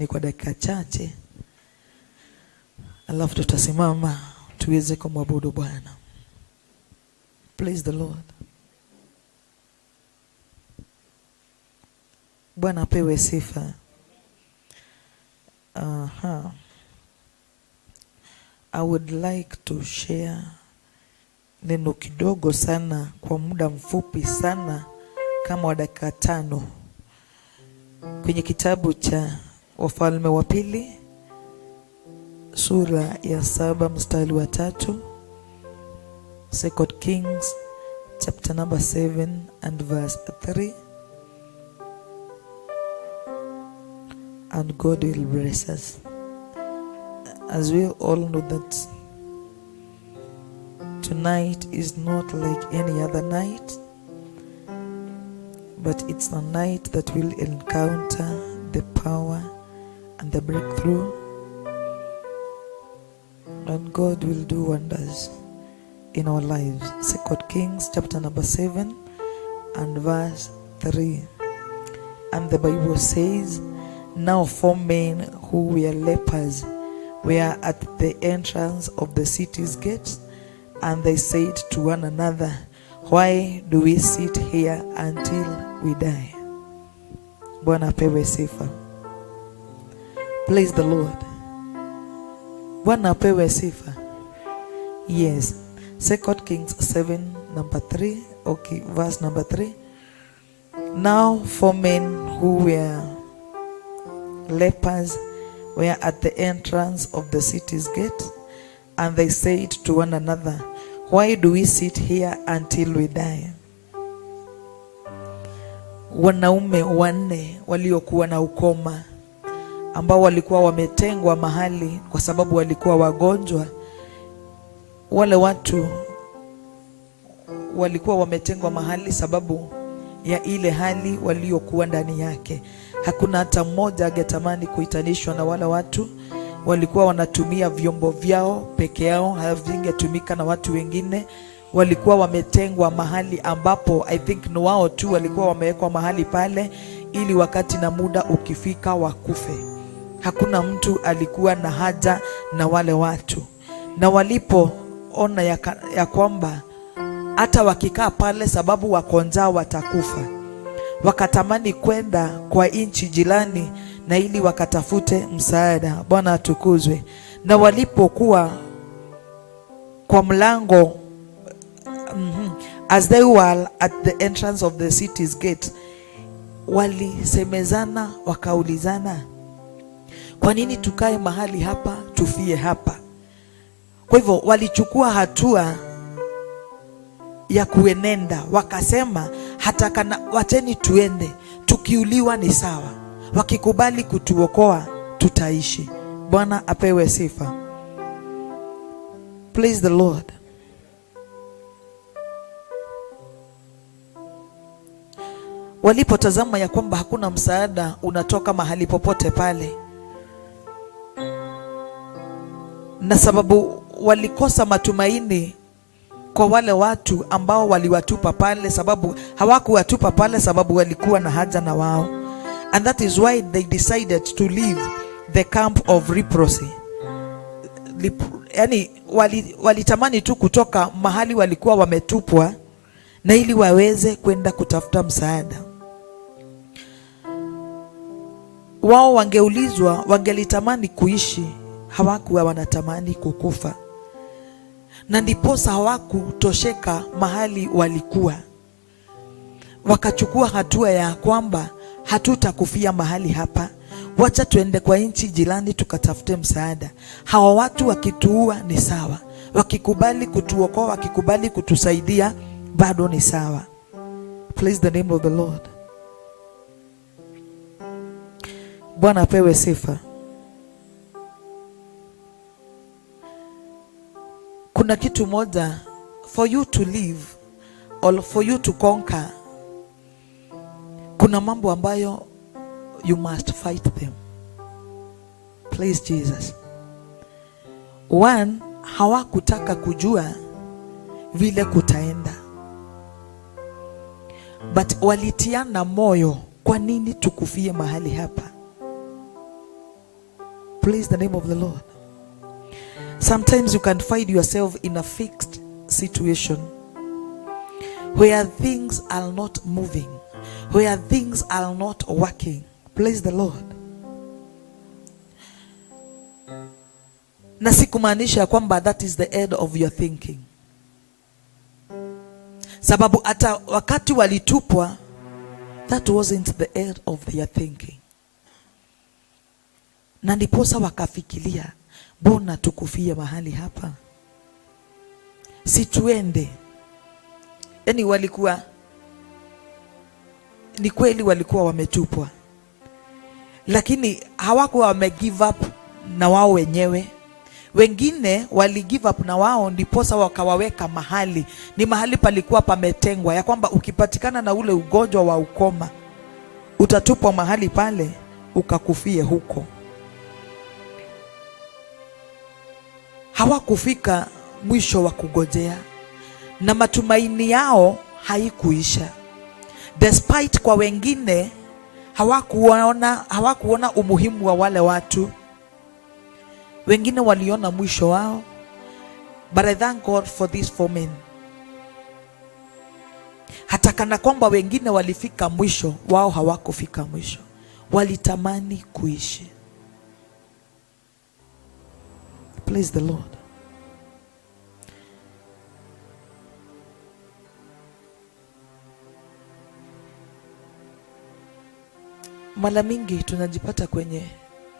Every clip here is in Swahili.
chini kwa dakika chache, alafu tutasimama tuweze kumwabudu Bwana. Praise the Lord. Bwana apewe sifa. I would like to share neno kidogo sana kwa muda mfupi sana kama wa dakika 5 kwenye kitabu cha Wafalme wa Pili sura ya 7 mstari wa 3. 2 Kings chapter number 7 and verse 3. And God will bless us. As we all know that tonight is not like any other night, but it's a night that will encounter the power and the breakthrough, and God will do wonders in our lives. 2 Kings chapter number 7 and verse 3. And the Bible says, now 4 men who were lepers were at the entrance of the city's gates, and they said to one another, why do we sit here until we die? Bwana apewe sifa. Praise the Lord. Bwana apewe sifa. Yes. 2 Kings 7 number 3. Okay, verse number 3. Now 4 men who were lepers were at the entrance of the city's gate, and they said to one another, why do we sit here until we die? Wanaume 4 waliokuwa na ukoma, ambao walikuwa wametengwa mahali kwa sababu walikuwa wagonjwa. Wale watu walikuwa wametengwa mahali sababu ya ile hali waliokuwa ndani yake. Hakuna hata mmoja angetamani kuitanishwa na wale watu. Walikuwa wanatumia vyombo vyao peke yao, havingetumika na watu wengine. Walikuwa wametengwa mahali ambapo I think ni wao tu walikuwa wamewekwa mahali pale, ili wakati na muda ukifika wakufe. Hakuna mtu alikuwa na haja na wale watu. Na walipoona ya kwamba hata wakikaa pale sababu wako njaa watakufa, wakatamani kwenda kwa nchi jirani na ili wakatafute msaada. Bwana atukuzwe. Na walipokuwa kwa mlango, as they were at the entrance of the city's gate, walisemezana wakaulizana, kwa nini tukae mahali hapa tufie hapa? Kwa hivyo walichukua hatua ya kuenenda, wakasema hata kana wateni tuende, tukiuliwa ni sawa, wakikubali kutuokoa tutaishi. Bwana apewe sifa. Praise the Lord. Walipotazama ya kwamba hakuna msaada unatoka mahali popote pale, na sababu walikosa matumaini kwa wale watu ambao waliwatupa pale, sababu hawakuwatupa pale sababu walikuwa na haja na wao. And that is why they decided to leave the camp of leprosy. Yani walitamani tu kutoka mahali walikuwa wametupwa, na ili waweze kwenda kutafuta msaada. Wao wangeulizwa, wangelitamani kuishi, hawakuwa wanatamani kukufa. Na ndiposa hawakutosheka mahali walikuwa, wakachukua hatua ya kwamba hatutakufia mahali hapa, wacha tuende kwa nchi jirani tukatafute msaada. Hawa watu wakituua ni sawa, wakikubali kutuokoa, wakikubali kutusaidia bado ni sawa. Praise the name of the Lord. Bwana apewe sifa. Kuna kitu moja, for you to live or for you to conquer, kuna mambo ambayo you must fight them. Praise Jesus. One, hawakutaka kujua vile kutaenda, but walitiana moyo, kwa nini tukufie mahali hapa? Praise the name of the Lord. Sometimes you can find yourself in a fixed situation where things are not moving, where things are not working. Praise the Lord. Na sikumaanisha kwamba that is the end of your thinking. Sababu hata wakati walitupwa, that wasn't the end of their thinking. Na ndiposa wakafikiria, mbona tukufia mahali hapa? Si tuende. Yani walikuwa, ni kweli walikuwa wametupwa, lakini hawakuwa wame give up na wao wenyewe. Wengine wali give up na wao, ndiposa wakawaweka mahali. Ni mahali palikuwa pametengwa, ya kwamba ukipatikana na ule ugonjwa wa ukoma, utatupwa mahali pale ukakufie huko. Hawakufika mwisho wa kugojea, na matumaini yao haikuisha. Despite kwa wengine hawakuona umuhimu wa wale watu. Wengine waliona mwisho wao. But I thank God for these 4 men. Hata kana kwamba wengine walifika mwisho, wao hawakufika mwisho. Walitamani kuishi. Praise the Lord. Mara mingi tunajipata kwenye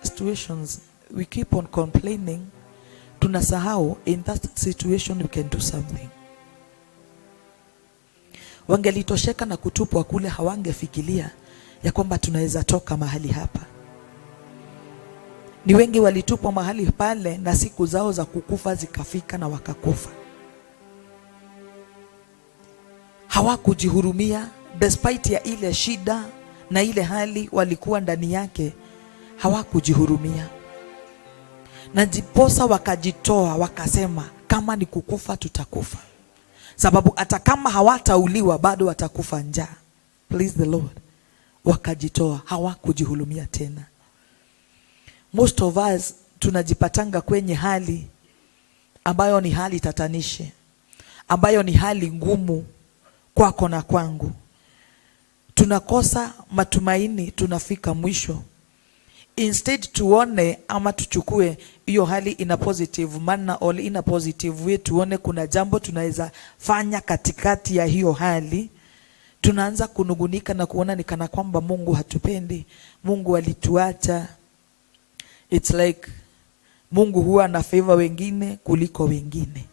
situations, we keep on complaining, tunasahau in that situation we can do something. Wangelitosheka na kutupwa kule, hawangefikiria ya kwamba tunaweza toka mahali hapa. Ni wengi walitupwa mahali pale na siku zao za kukufa zikafika na wakakufa. Hawakujihurumia despite ya ile shida na ile hali walikuwa ndani yake. Hawakujihurumia, na jiposa wakajitoa, wakasema kama ni kukufa tutakufa, sababu hata kama hawatauliwa bado watakufa njaa. Please the Lord. Wakajitoa, hawakujihurumia tena. Most of us tunajipatanga kwenye hali ambayo ni hali tatanishi, ambayo ni hali ngumu kwako na kwangu. Tunakosa matumaini, tunafika mwisho. Instead tuone ama tuchukue hiyo hali ina positive manner or ina positive way, tuone kuna jambo tunaweza fanya katikati ya hiyo hali. Tunaanza kunugunika na kuona ni kana kwamba Mungu hatupendi, Mungu alituacha. It's like Mungu huwa na favor wengine kuliko wengine.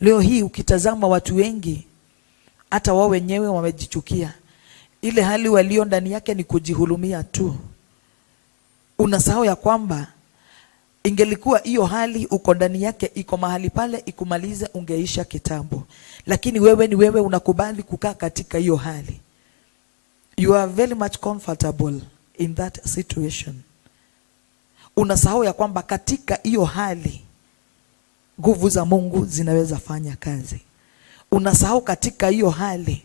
Leo hii ukitazama watu wengi, hata wao wenyewe wamejichukia. Ile hali walio ndani yake ni kujihurumia tu. Unasahau ya kwamba ingelikuwa hiyo hali uko ndani yake iko mahali pale ikumalize, ungeisha kitambo. Lakini wewe ni wewe, unakubali kukaa katika hiyo hali. You are very much comfortable in that situation. Unasahau ya kwamba katika hiyo hali nguvu za Mungu zinaweza fanya kazi. Unasahau katika hiyo hali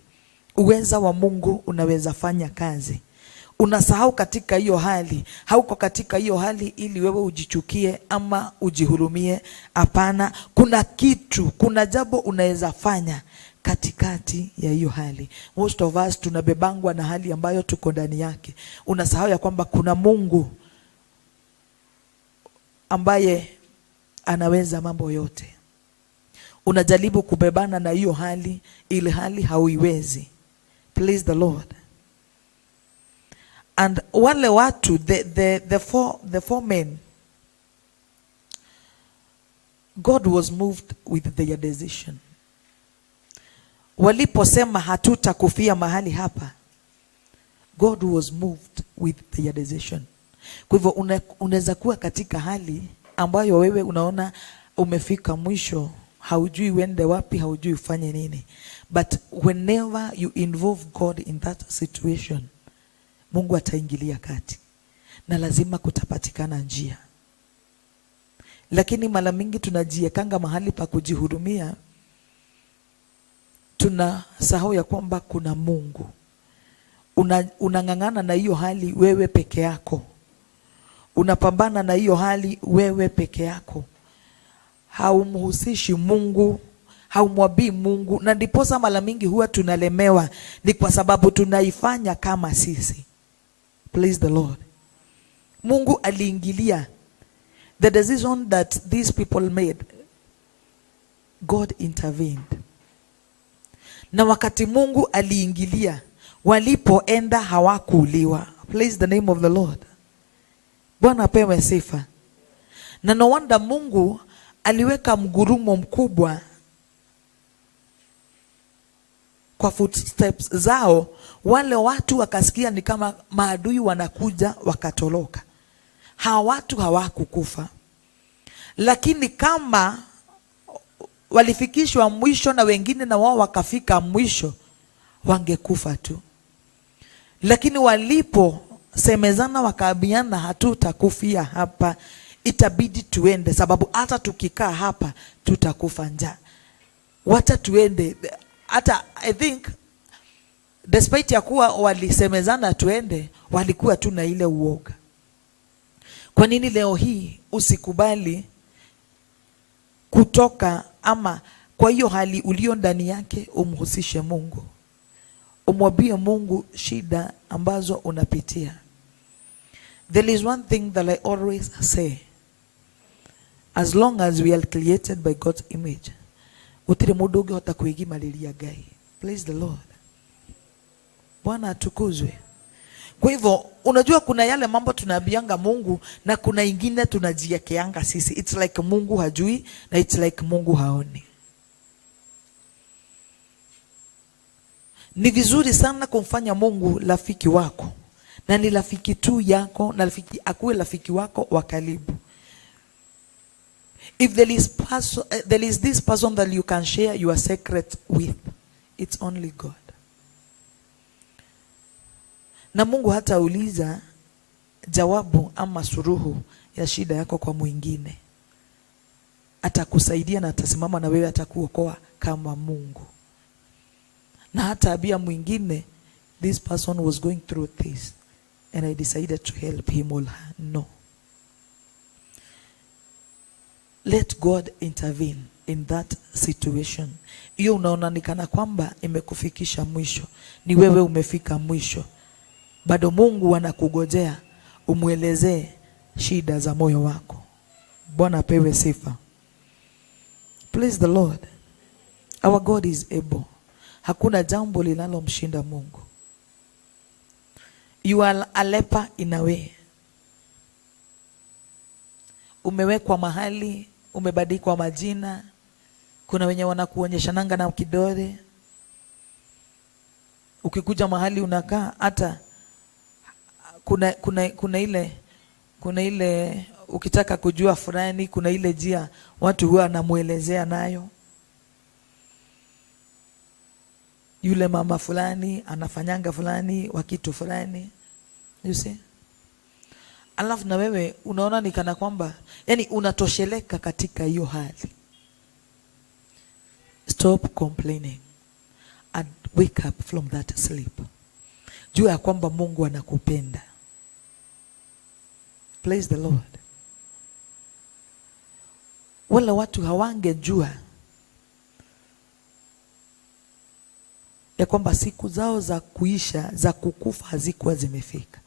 uweza wa Mungu unaweza fanya kazi. Unasahau katika hiyo hali, hauko katika hiyo hali ili wewe ujichukie ama ujihurumie. Hapana, kuna kitu, kuna jambo unaweza fanya katikati ya hiyo hali. Most of us tunabebangwa na hali ambayo tuko ndani yake. Unasahau ya kwamba kuna Mungu ambaye anaweza mambo yote. Unajaribu kubebana na hiyo hali, ile hali hauiwezi. Praise the Lord. And wale watu, the four men, God was moved with their decision. Waliposema hatutakufia mahali hapa, God was moved with their decision. Kwa hivyo unaweza kuwa katika hali ambayo wewe unaona umefika mwisho, haujui uende wapi, haujui ufanye nini. But whenever you involve God in that situation, Mungu ataingilia kati na lazima kutapatikana njia. Lakini mara mingi tunajiekanga mahali pa kujihurumia, tunasahau ya kwamba kuna Mungu. Unang'ang'ana na hiyo hali wewe peke yako. unapambana na hiyo hali wewe peke yako, haumhusishi Mungu, haumwabii Mungu. Na ndiposa mara mingi huwa tunalemewa, ni kwa sababu tunaifanya kama sisi. Praise the Lord. Mungu aliingilia the decision that these people made. God intervened. Na wakati Mungu aliingilia, walipoenda hawakuuliwa. Praise the name of the Lord. Bwana apewe sifa. Na no wonder Mungu aliweka mgurumo mkubwa kwa footsteps zao. Wale watu wakasikia ni kama maadui wanakuja, wakatoroka. Hawa watu hawakukufa, lakini kama walifikishwa mwisho na wengine na wao wakafika mwisho, wangekufa tu. Lakini walipo semezana wakaambiana, hatutakufia hapa, itabidi tuende, sababu hata tukikaa hapa tutakufa njaa. Wacha tuende. Hata I think despite ya kuwa walisemezana tuende, walikuwa tu na ile uoga. Kwa nini leo hii usikubali kutoka, ama kwa hiyo hali ulio ndani yake umhusishe Mungu, umwambie Mungu shida ambazo unapitia. There is one thing that I always say, as long as we are created by God's image, utire mundu ungehota kwigimariria Ngai. Praise the Lord. Bwana atukuzwe. Kwa hivyo unajua kuna yale mambo tunaambianga Mungu na kuna ingine tunajiekeanga sisi. It's like Mungu hajui na it's like Mungu haoni. Ni vizuri sana kumfanya Mungu rafiki wako, na ni rafiki tu yako, na rafiki akuwe rafiki wako wa karibu. If there is this person that you can share your secret with, it's only God. Na Mungu hatauliza jawabu ama suruhu ya shida yako kwa mwingine. Atakusaidia na atasimama na wewe, atakuokoa kama Mungu. Na hata abia mwingine, this person was going through this and I decided to help him or her. No. Let God intervene in that situation. Hiyo unaonanikana kwamba imekufikisha mwisho, ni wewe umefika mwisho, bado Mungu anakugojea umuelezee shida za moyo wako. Bwana apewe sifa. Praise the Lord. Our God is able. Hakuna jambo linalomshinda Mungu. You are a leper in a way. Umewekwa mahali, umebadikwa majina. Kuna wenye wanakuonyesha nanga na kidole. Ukikuja mahali unakaa, hata kuna ile ukitaka kujua fulani, kuna ile njia watu huwa anamuelezea nayo. Yule mama fulani anafanyanga fulani wa kitu fulani. You see? Alafu na wewe unaona ni kana kwamba yani unatosheleka katika hiyo hali. Stop complaining and wake up from that sleep. Jua ya kwamba Mungu anakupenda. Praise the Lord. Wala watu hawangejua ya kwamba siku zao za kuisha, za kukufa hazikuwa zimefika.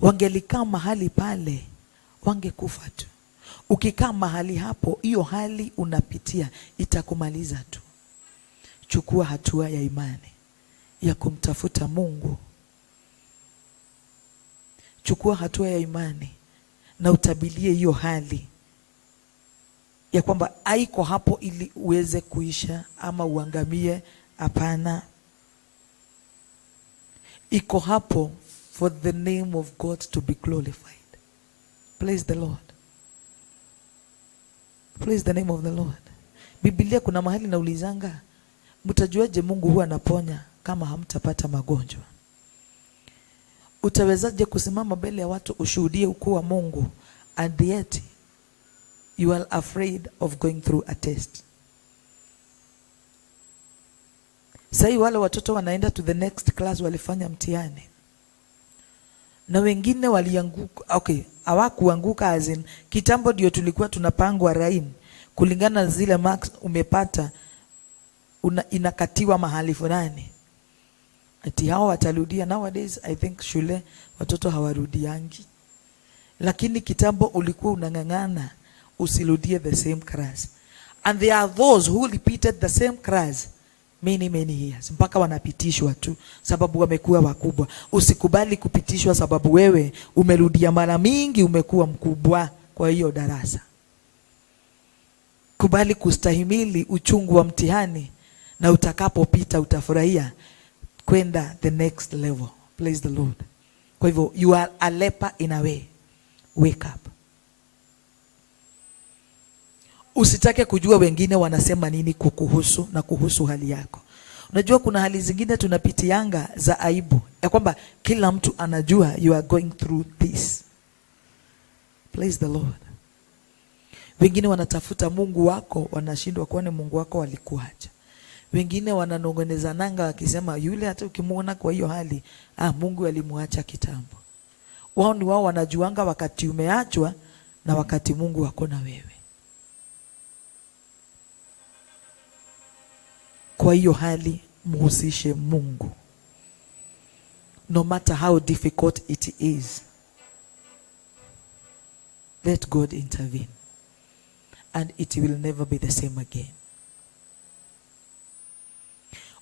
Wangelikaa mahali pale, wangekufa tu. Ukikaa mahali hapo, hiyo hali unapitia itakumaliza tu. Chukua hatua ya imani ya kumtafuta Mungu. Chukua hatua ya imani na utabilie hiyo hali ya kwamba haiko hapo ili uweze kuisha ama uangamie. Hapana. Iko hapo for the name of God to be glorified. Praise the Lord. Praise the name of the Lord. Biblia kuna mahali naulizanga, mtajuaje Mungu huwa anaponya kama hamtapata magonjwa? Utawezaje kusimama mbele ya watu ushuhudie ukuu wa Mungu and yet you are afraid of going through a test? Sai wale watoto wanaenda to the next class, walifanya mtihani na wengine walianguka. Okay, hawakuanguka azin. Kitambo ndio tulikuwa tunapangwa rain kulingana na zile marks umepata, inakatiwa mahali fulani. Ati hao watarudia. Nowadays I think shule watoto hawarudiangi. Lakini kitambo ulikuwa unang'ang'ana usirudie the same class. And there are those who repeated the same class many years mpaka wanapitishwa tu sababu wamekuwa wakubwa. Usikubali kupitishwa sababu wewe umerudia mara mingi, umekuwa mkubwa kwa hiyo darasa. Kubali kustahimili uchungu wa mtihani, na utakapopita utafurahia kwenda the next level. Praise the Lord. Kwa hivyo you are a leper in a way. Wake up. Usitake kujua wengine wanasema nini kukuhusu na kuhusu hali yako. Unajua kuna hali zingine tunapitianga za aibu, ya kwamba kila mtu anajua you are going through this. Praise the Lord. Wengine wanatafuta Mungu wako, wanashindwa kuona Mungu wako alikuacha. Wengine wananongoneza nanga wakisema yule hata ukimuona kwa hiyo hali, Mungu alimuacha kitambo. Wao ni wao wanajuanga wakati umeachwa na wakati Mungu wako na wewe. Kwa hiyo hali muhusishe Mungu. No matter how difficult it is, let God intervene, and it will never be the same again.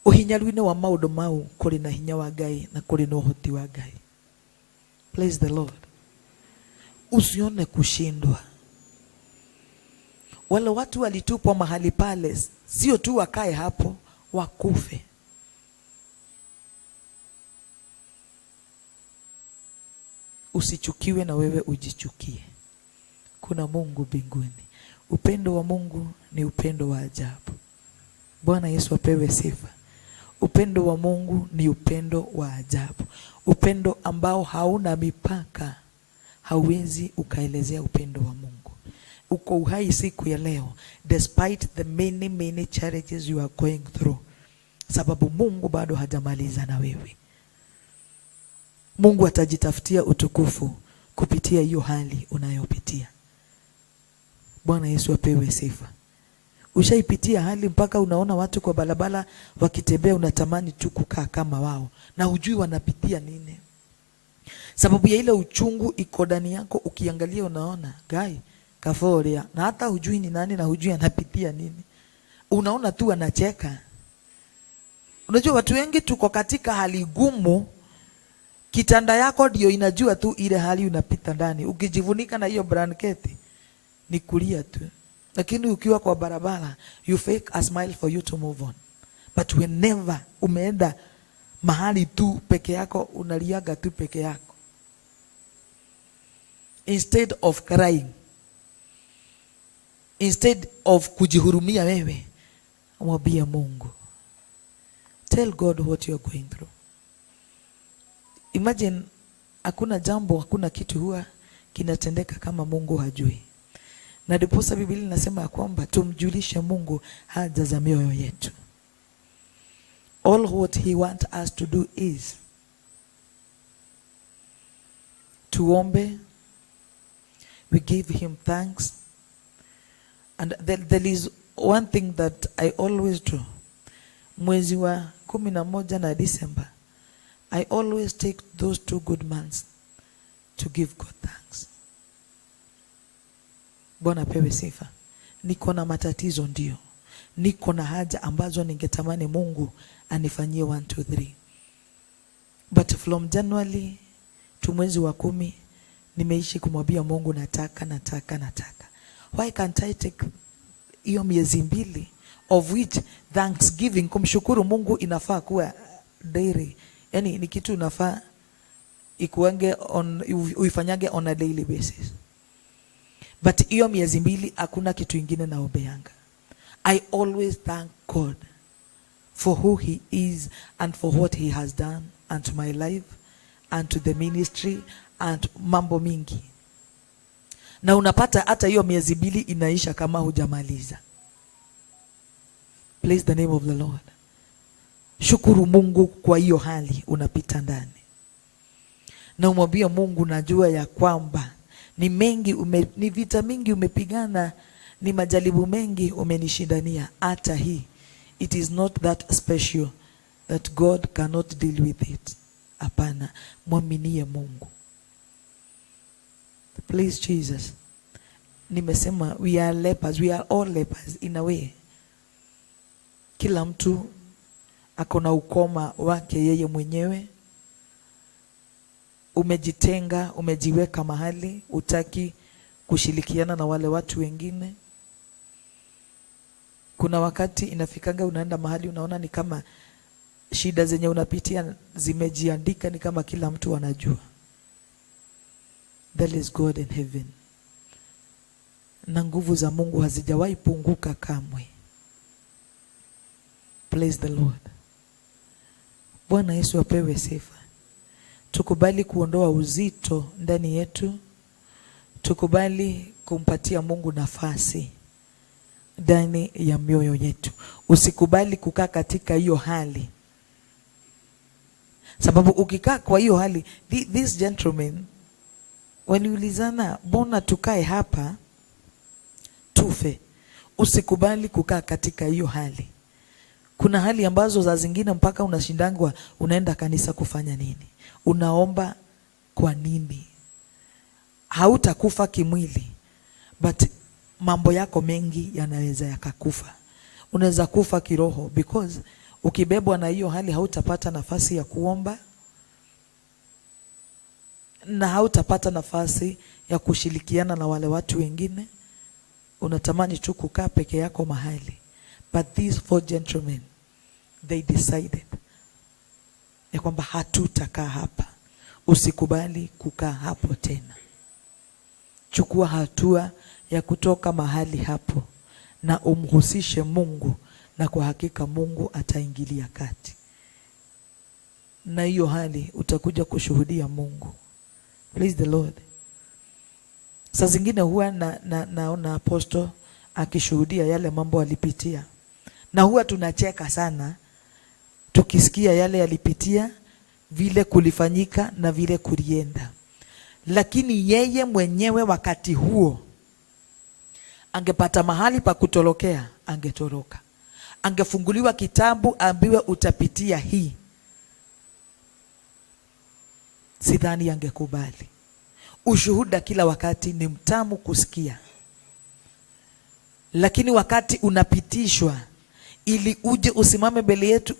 Uhinyarwine wa maundu mau kuri na hinya wa Ngai na kuri na uhoti wa Ngai. Praise the Lord. Usione kushindwa. Wale watu walitupwa mahali pale, sio tu wakae hapo, wakufe. Usichukiwe na wewe ujichukie. Kuna Mungu mbinguni. Upendo wa Mungu ni upendo wa ajabu. Bwana Yesu apewe sifa. Upendo wa Mungu ni upendo wa ajabu. Upendo ambao hauna mipaka. Hauwezi ukaelezea upendo wa Mungu. Uko uhai siku ya leo despite the many challenges you are going through, sababu Mungu bado hajamaliza na wewe. Mungu atajitafutia utukufu kupitia hiyo hali unayopitia. Bwana Yesu apewe sifa. Ushaipitia hali mpaka unaona watu kwa barabara wakitembea unatamani tu kukaa kama wao, na hujui wanapitia nini. Sababu ya ile uchungu iko ndani yako, ukiangalia unaona gai kaforia, na hata hujui ni nani na hujui anapitia nini. Unaona tu anacheka. Unajua watu wengi tuko katika hali gumu, kitanda yako ndio inajua tu ile hali unapita ndani. Ukijivunika na hiyo blanketi ni kulia tu. Lakini ukiwa kwa barabara, you fake a smile for you to move on. But whenever umeenda mahali tu peke yako, unaliaga tu peke yako. Instead of crying, instead of kujihurumia wewe, mwambie Mungu. Tell God what you are going through. Imagine hakuna jambo, hakuna kitu huwa kinatendeka kama Mungu hajui. Na ndiposa Biblia inasema kwamba tumjulishe Mungu haja za mioyo yetu. All what he wants us to do is tuombe, we give him thanks. And there is one thing that I always do. Mwezi wa 11 na December, I always take those 2 good months to give God thanks. Bwana pewe sifa. Niko na matatizo ndio. Niko na haja ambazo ningetamani Mungu anifanyie 1, 2, 3. But from January to mwezi wa 10 nimeishi kumwambia Mungu nataka. Why can't I take hiyo miezi 2 of which thanksgiving, kumshukuru Mungu inafaa kuwa daily. Yani ni kitu unafaa ikuange uifanyage on a daily basis. But hiyo miezi 2 hakuna kitu ingine naombeanga. I always thank God for who he is and for what he has done unto my life and to the ministry and mambo mingi. Na unapata hata hiyo miezi 2 inaisha kama hujamaliza. Praise the name of the Lord. Shukuru Mungu kwa hiyo hali unapita ndani. Na umwambie Mungu, najua ya kwamba ni vita mingi umepigana, ni majaribu mengi umenishindania. Hata hii, it is not that special that God cannot deal with it. Hapana, mwaminie Mungu. Please Jesus. Nimesema we are lepers, we are all lepers in a way. Kila mtu akona ukoma wake yeye mwenyewe. Umejitenga, umejiweka mahali, utaki kushirikiana na wale watu wengine. Kuna wakati inafikanga unaenda mahali unaona ni kama shida zenye unapitia zimejiandika, ni kama kila mtu anajua. That is God in heaven. Na nguvu za Mungu hazijawahi punguka kamwe. Praise the Lord. Bwana Yesu apewe sifa. Tukubali kuondoa uzito ndani yetu. Tukubali kumpatia Mungu nafasi ndani ya mioyo yetu. Usikubali kukaa katika hiyo hali. Sababu ukikaa kwa hiyo hali, this gentleman, waliulizana, mbona tukae hapa tufe? Usikubali kukaa katika hiyo hali. Kuna hali ambazo za zingine mpaka unashindangwa unaenda kanisa kufanya nini? Unaomba kwa nini? Hautakufa kimwili, but mambo yako mengi yanaweza yakakufa. Unaweza kufa kiroho, because ukibebwa na hiyo hali hautapata nafasi ya kuomba, na hautapata nafasi ya kushirikiana na wale watu wengine. Unatamani tu kukaa peke yako mahali. But these 4 gentlemen, they decided ya kwamba hatutakaa hapa. Usikubali kukaa hapo tena. Chukua hatua ya kutoka mahali hapo na umhusishe Mungu, na kwa hakika Mungu ataingilia kati. Na hiyo hali utakuja kushuhudia Mungu. Praise the Lord. Saa zingine huwa naona apostle akishuhudia yale mambo alipitia. Na huwa tunacheka sana tukisikia yale yalipitia, vile kulifanyika na vile kulienda. Lakini yeye mwenyewe wakati huo angepata mahali pa kutorokea, angetoroka. Angefunguliwa kitabu ambiwe utapitia hii, sidhani angekubali. Ushuhuda kila wakati ni mtamu kusikia, lakini wakati unapitishwa ili uje usimame mbele yetu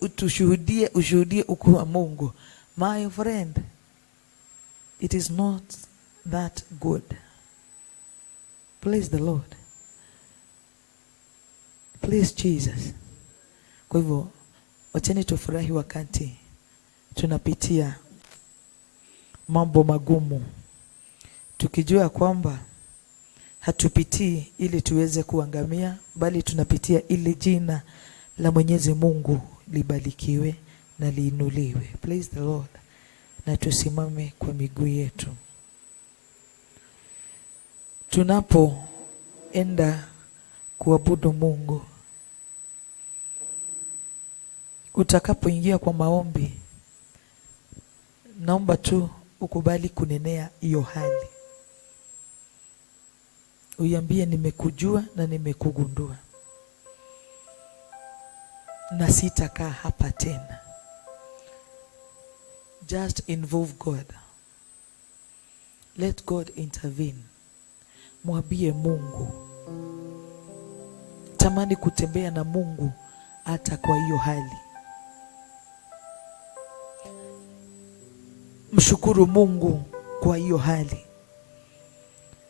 ushuhudie ukuu wa Mungu, my friend, it is not that good. Praise the Lord. Please Jesus. Kwa hivyo wacheni tufurahi wakati tunapitia mambo magumu, tukijua kwamba hatupitii ili tuweze kuangamia, bali tunapitia ili jina la Mwenyezi Mungu libarikiwe na liinuliwe. Praise the Lord. Na tusimame kwa miguu yetu. Tunapoenda kuabudu Mungu, utakapoingia kwa maombi, naomba tu ukubali kunenea hiyo hali. Uiambie, nimekujua na nimekugundua, na sitakaa hapa tena. Just involve God. Let God intervene. Mwambie Mungu. Tamani kutembea na Mungu hata kwa hiyo hali. Mshukuru Mungu kwa hiyo hali.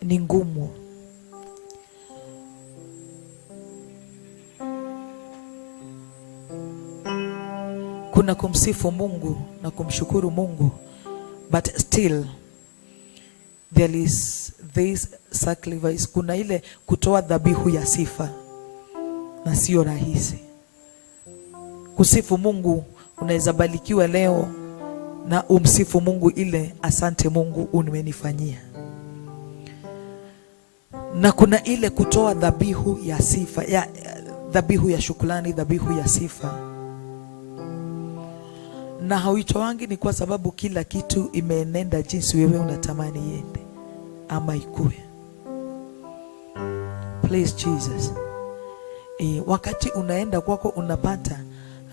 Ni ngumu. Kuna kumsifu Mungu na kumshukuru Mungu, but still there is this sacrifice. Kuna ile kutoa dhabihu ya sifa, na sio rahisi. Kusifu Mungu, unaweza barikiwa leo na umsifu Mungu ile asante Mungu umenifanyia. Na kuna ile kutoa dhabihu ya sifa, dhabihu ya shukrani, dhabihu ya sifa. Na hauitoangi ni kwa sababu kila kitu imeenenda jinsi wewe unatamani iende. ama ikue. Please Jesus. Wakati unaenda kwako unapata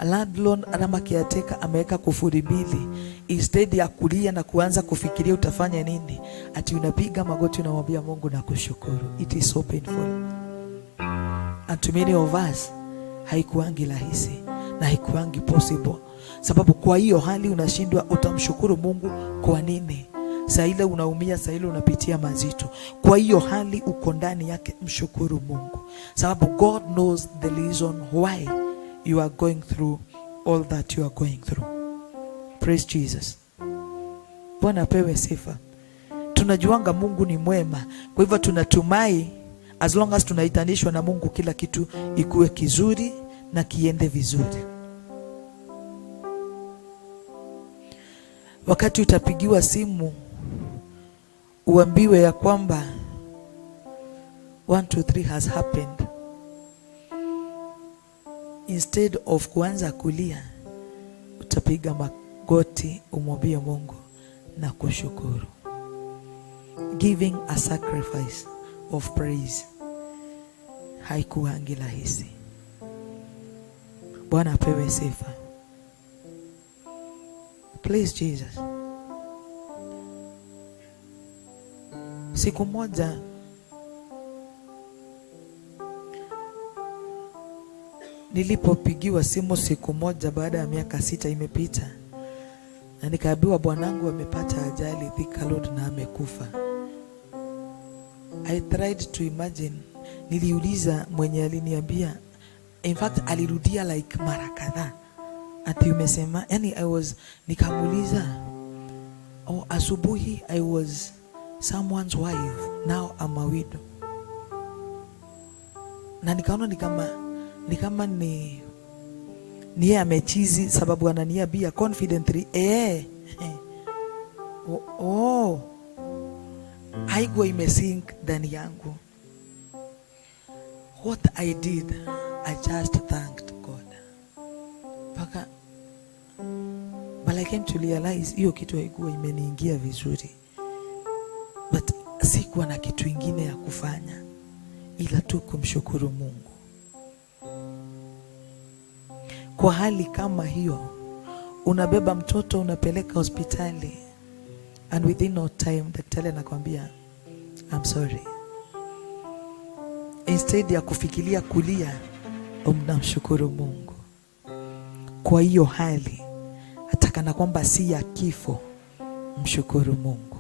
landlord ama caretaker ameweka kufuri mbili, instead ya kulia na kuanza kufikiria utafanya nini, ati unapiga magoti unamwambia Mungu na kushukuru. It is so painful. And to many of us haikuangi rahisi na haikuangi possible. Sababu kwa hiyo hali unashindwa utamshukuru Mungu kwa nini? Saa ile unaumia, saa ile unapitia mazito. Kwa hiyo hali uko ndani yake, mshukuru Mungu. Sababu God knows the reason why you are going through all that you are going through. Praise Jesus. Bwana apewe sifa. Tunajuanga Mungu ni mwema. Kwa hivyo tunatumai as long as tunaitanishwa na Mungu kila kitu ikuwe kizuri na kiende vizuri. Wakati utapigiwa simu uambiwe ya kwamba 1, 2, 3 has happened, instead of kuanza kulia, utapiga magoti umwambie Mungu na kushukuru. Giving a sacrifice of praise haikuangi rahisi. Bwana apewe sifa. Please Jesus. Siku moja nilipopigiwa simu, siku moja baada ya miaka 6 imepita, na nikaambiwa bwanangu amepata ajali Thika Road na amekufa. I tried to imagine. Niliuliza mwenye aliniambia, in fact alirudia like mara kadhaa, ati umesema, yani nikamuuliza, asubuhi I was someone's wife, now I'm a widow. Na nikaona ni kama ni yeye amechizi, sababu ananiambia confidently haikuwa imesink ndani yangu. What I did, I just thanked God. But I came to realize hiyo kitu haikuwa imeniingia vizuri. But sikuwa na kitu ingine ya kufanya ila tu kumshukuru Mungu. Kwa hali kama hiyo, unabeba mtoto unapeleka hospitali, and within no time daktari anakuambia I'm sorry. Instead ya kufikiria kulia, unamshukuru Mungu. Kwa hiyo hali, hata kana kwamba si ya kifo, mshukuru Mungu.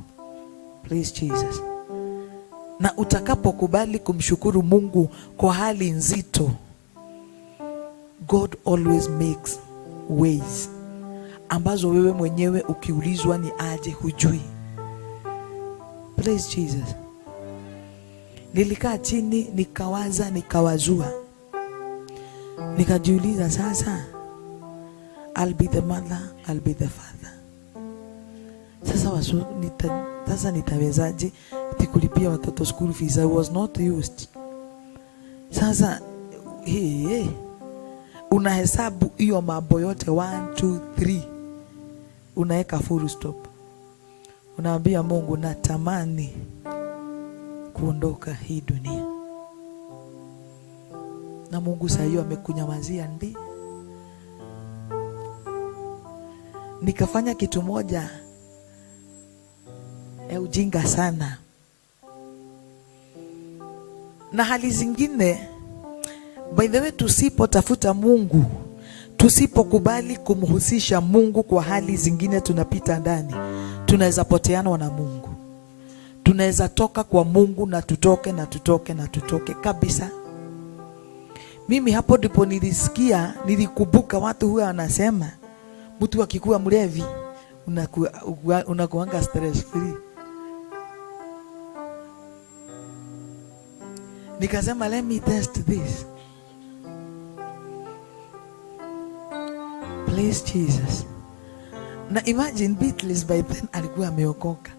Please Jesus. Na utakapokubali kumshukuru Mungu kwa hali nzito, God always makes ways ambazo wewe mwenyewe ukiulizwa ni aje hujui. Praise Jesus. Nilikaa chini nikawaza, nikawazua, nikajiuliza sasa, I'll be the mother, I'll be the father. Sasa nitawezaje kulipia watoto school fees? I was not used. Sasa unahesabu hiyo mambo yote 1, 2, 3, unaweka full stop. Unaambia Mungu, natamani kuondoka hii dunia. Na Mungu saa hiyo amekunyamazia. Nikafanya kitu moja ujinga sana. Na hali zingine, by the way, tusipotafuta Mungu, tusipokubali kumhusisha Mungu kwa hali zingine tunapita ndani, tunaweza poteana na Mungu. Tunaweza toka kwa Mungu na tutoke kabisa. Mimi hapo ndipo nilikubuka watu huwa wanasema mtu akikuwa mlevi unakuanga stress free. Nikasema let me test this. Please Jesus. Na imagine Beatles by then alikuwa ameokoka.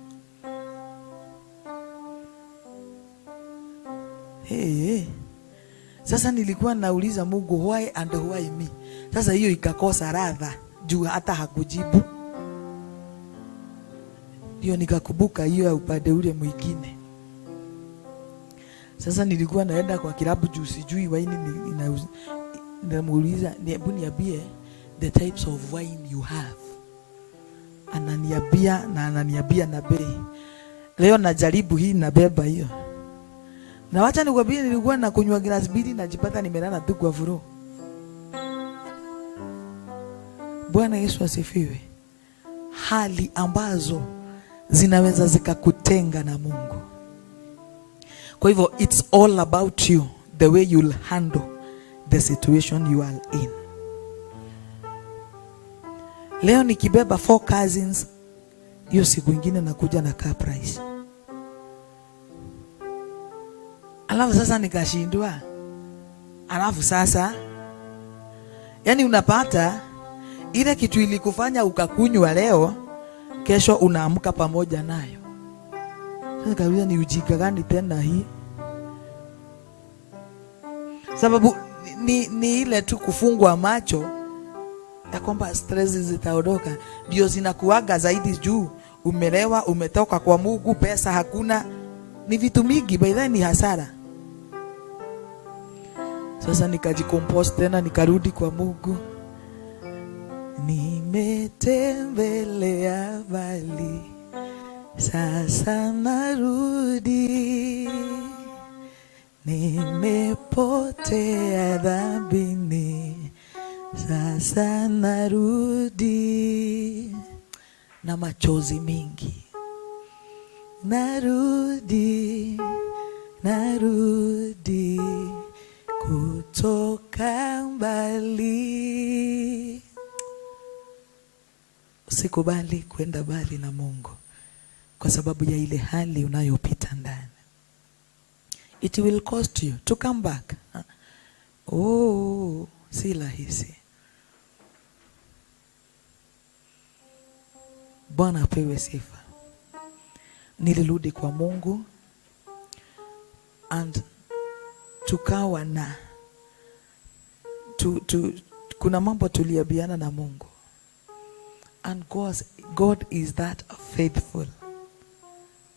Sasa nilikuwa nauliza Mungu why and why me. Sasa hiyo ikakosa radha juu hata hakujibu. Hiyo nikakumbuka hiyo ya upande ule mwingine. Sasa nilikuwa naenda kwa kilabu juu sijui wine namuuliza, hebu niambie the types of wine you have. Ananiambia na bei. Leo najaribu hii na beba hiyo. Na wacha nikwambie, nilikuwa na kunywa glass mbili najipata nimelala tu kwa furo. Bwana Yesu asifiwe. Hali ambazo zinaweza zikakutenga na Mungu. Kwa hivyo it's all about you, the way you'll handle the situation you are in. Leo nikibeba 4 cousins, hiyo siku nyingine nakuja na car price. Alafu sasa nikashindwa. Alafu sasa yani unapata ile kitu ilikufanya ukakunywa leo, kesho unaamka pamoja nayo. Sasa kabisa ni ujinga gani tena hii? Sababu ni ile tu kufungwa macho ya kwamba stress zitaondoka, ndio zinakuaga zaidi juu umelewa, umetoka kwa Mungu, pesa hakuna, ni vitu mingi, by then ni hasara. Sasa nikajicompose tena, nikarudi kwa Mungu. Nimetembelea mbali, sasa narudi. Nimepotea dhambini, sasa narudi. Na machozi mingi, narudi kutoka mbali. Usikubali kwenda mbali na Mungu kwa sababu ya ile hali unayopita ndani. It will cost you to come back. Oh, si rahisi. Bwana apewe sifa. Nilirudi kwa Mungu and tukawa na kuna mambo tuliabiana na Mungu. And God is that faithful.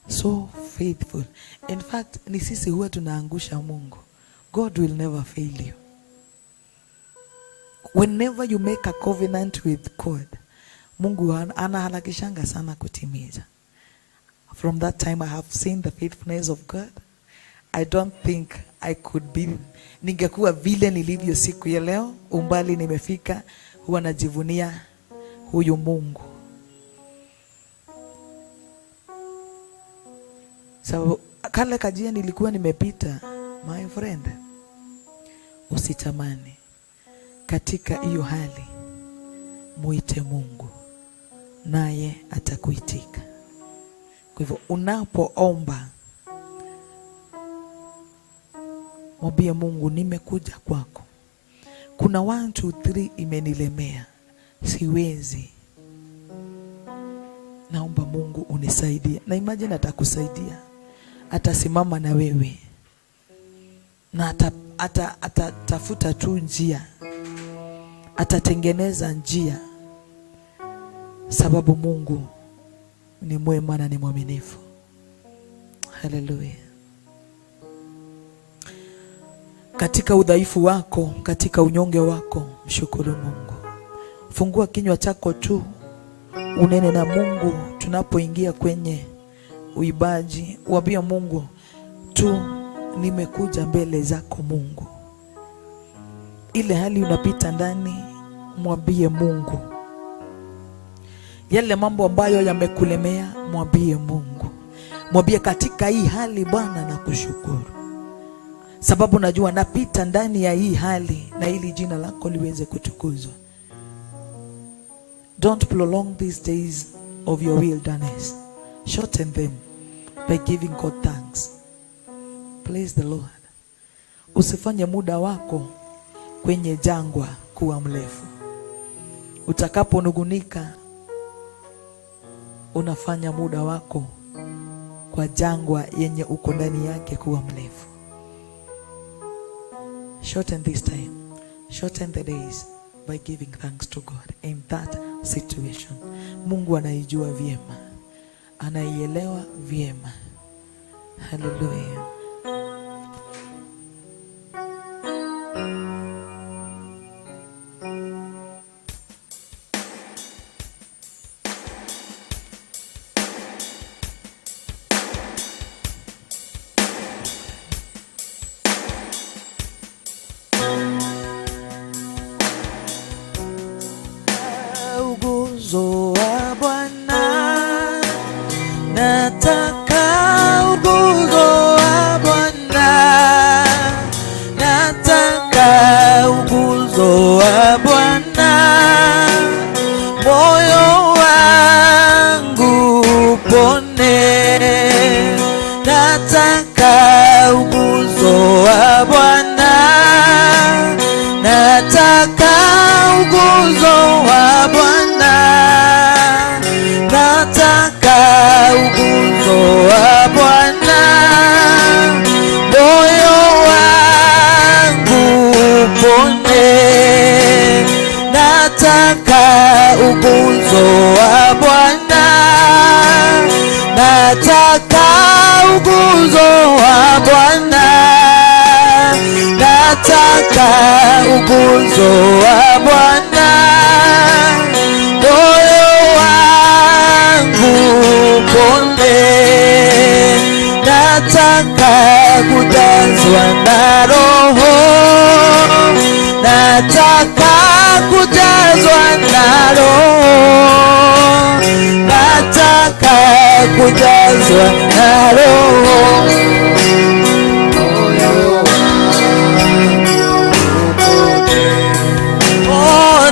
So faithful. In fact, ni sisi huwa tunaangusha Mungu. God will never fail you. Whenever you make a covenant with God, Mungu anaharakishanga sana kutimiza. From that time I have seen the faithfulness of God. I don't think I could be, ningekuwa vile nilivyo siku ya leo, umbali nimefika, huwa najivunia huyu Mungu. So kale kajia nilikuwa nimepita, my friend, usitamani. Katika hiyo hali muite Mungu naye atakuitika. Kwa hivyo unapoomba, mwambie Mungu, nimekuja kwako. Kuna 1, 2, 3 imenilemea, siwezi. Naomba Mungu unisaidie. Na imagine atakusaidia. Atasimama na wewe. Na atatafuta tu njia. Atatengeneza njia. Sababu Mungu ni mwema na ni mwaminifu. Hallelujah. Katika udhaifu wako, katika unyonge wako, mshukuru Mungu. Fungua kinywa chako tu, unene na Mungu. Tunapoingia kwenye uibaji, waambie Mungu tu, nimekuja mbele zako Mungu. Ile hali unapita ndani, mwambie Mungu. Yale mambo ambayo yamekulemea, mwambie Mungu. Mwambie, katika hii hali Bwana nakushukuru, sababu najua napita ndani ya hii hali, na ili jina lako liweze kutukuzwa. Don't prolong these days of your wilderness. Shorten them by giving God thanks. Praise the Lord. Usifanye muda wako kwenye jangwa kuwa mrefu. Utakaponugunika, unafanya muda wako kwa jangwa yenye uko ndani yake kuwa mrefu. Shorten this time. Shorten the days by giving thanks to God in that situation. Mungu anaijua vyema. Anaielewa vyema. Hallelujah. nguzo wa Bwana, moyo wangu pone, nataka kujazwa na Roho, nataka kujazwa na Roho, nataka kujazwa na Roho.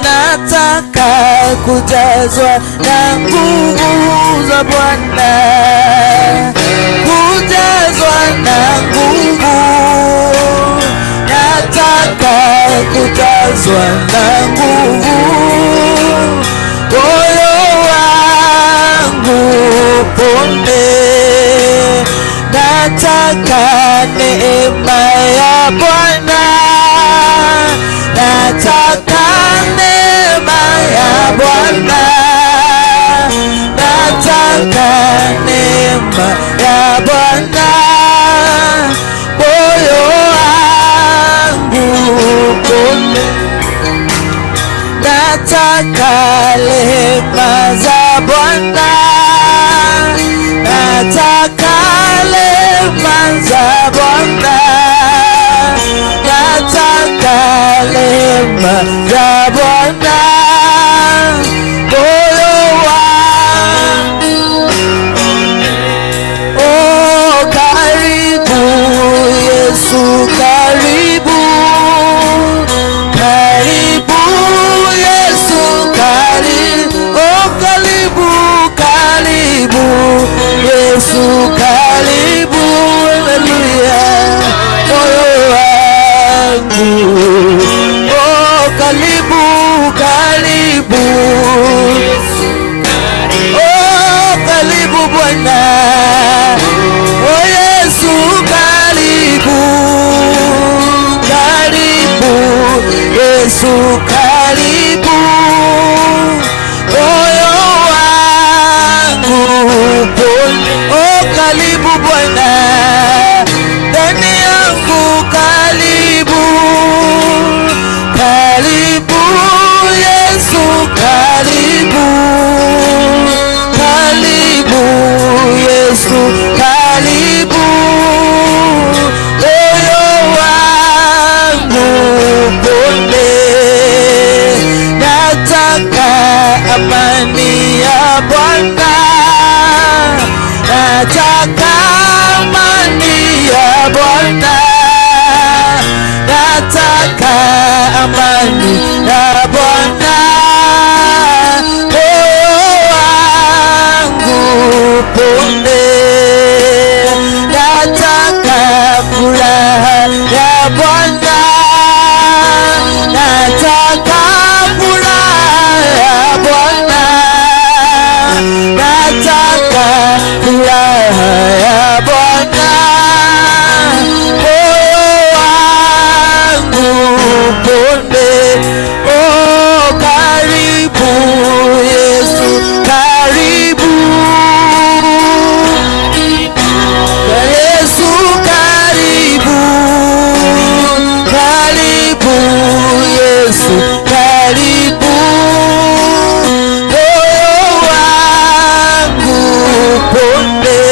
Nataka kujazwa na nguvu za Bwana, kujazwa na nguvu, nataka kujazwa na nguvu, moyo wangu pone, nataka neema ya Bwana, nataka neema ya Bwana, nataka neema ya Bwana, moyo wangu pone, nataka rehema za Bwana, nataka rehema za Bwana, nataka rehema za Bwana, moyo wangu. Oh, karibu Yesu, karibu, karibu Yesu, karibu. Oh, karibu, karibu Yesu, karibu. Haleluya, moyo wangu. Oh, karibu, karibu. Oh, karibu Bwana. Oh, Yesu, karibu, karibu Yesu, karibu, moyo wangu pone. Oh, karibu Bwana ndani yangu, karibu, karibu Yesu, karibu, karibu Yesu, karibu, moyo wangu pone, nataka amani ya Bwana, nataka amani ya Bwana, nataka amani ya Bwana, moyo wangu pone, nataka furaha ya Bwana, nataka furaha ya Bwana, nataka furaha ya Bwana, moyo wangu pone. Oh, karibu Yesu, karibu Yesu, karibu, karibu Yesu, karibu, moyo wangu pone,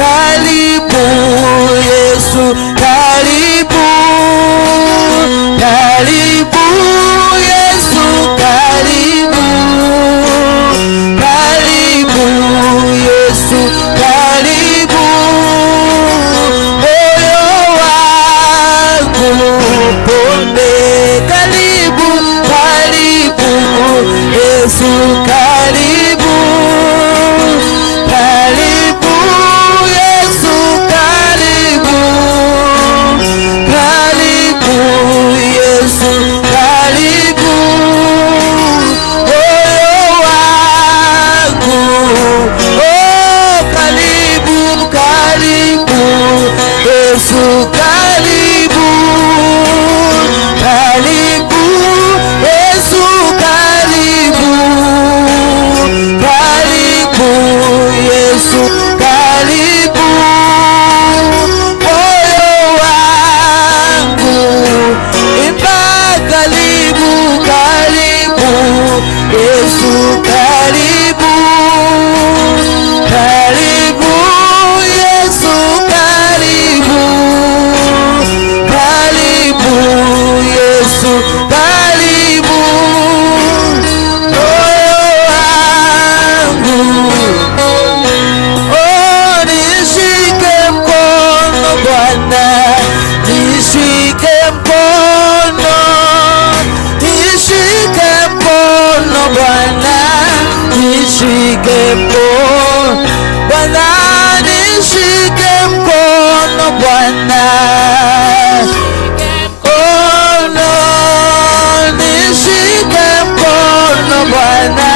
karibu Yesu, karibu, karibu Yesu, karibu, karibu Yesu, karibu, moyo wangu pone, karibu, karibu Yesu, karibu, karibu Yesu, karibu, karibu Yesu, karibu, moyo wangu. Oh, karibu, karibu Yesu, karibu, karibu Yesu, karibu, karibu Yesu, karibu, moyo wangu. nishike mkono Bwana, nishike mkono Bwana, nishike mkono Bwana,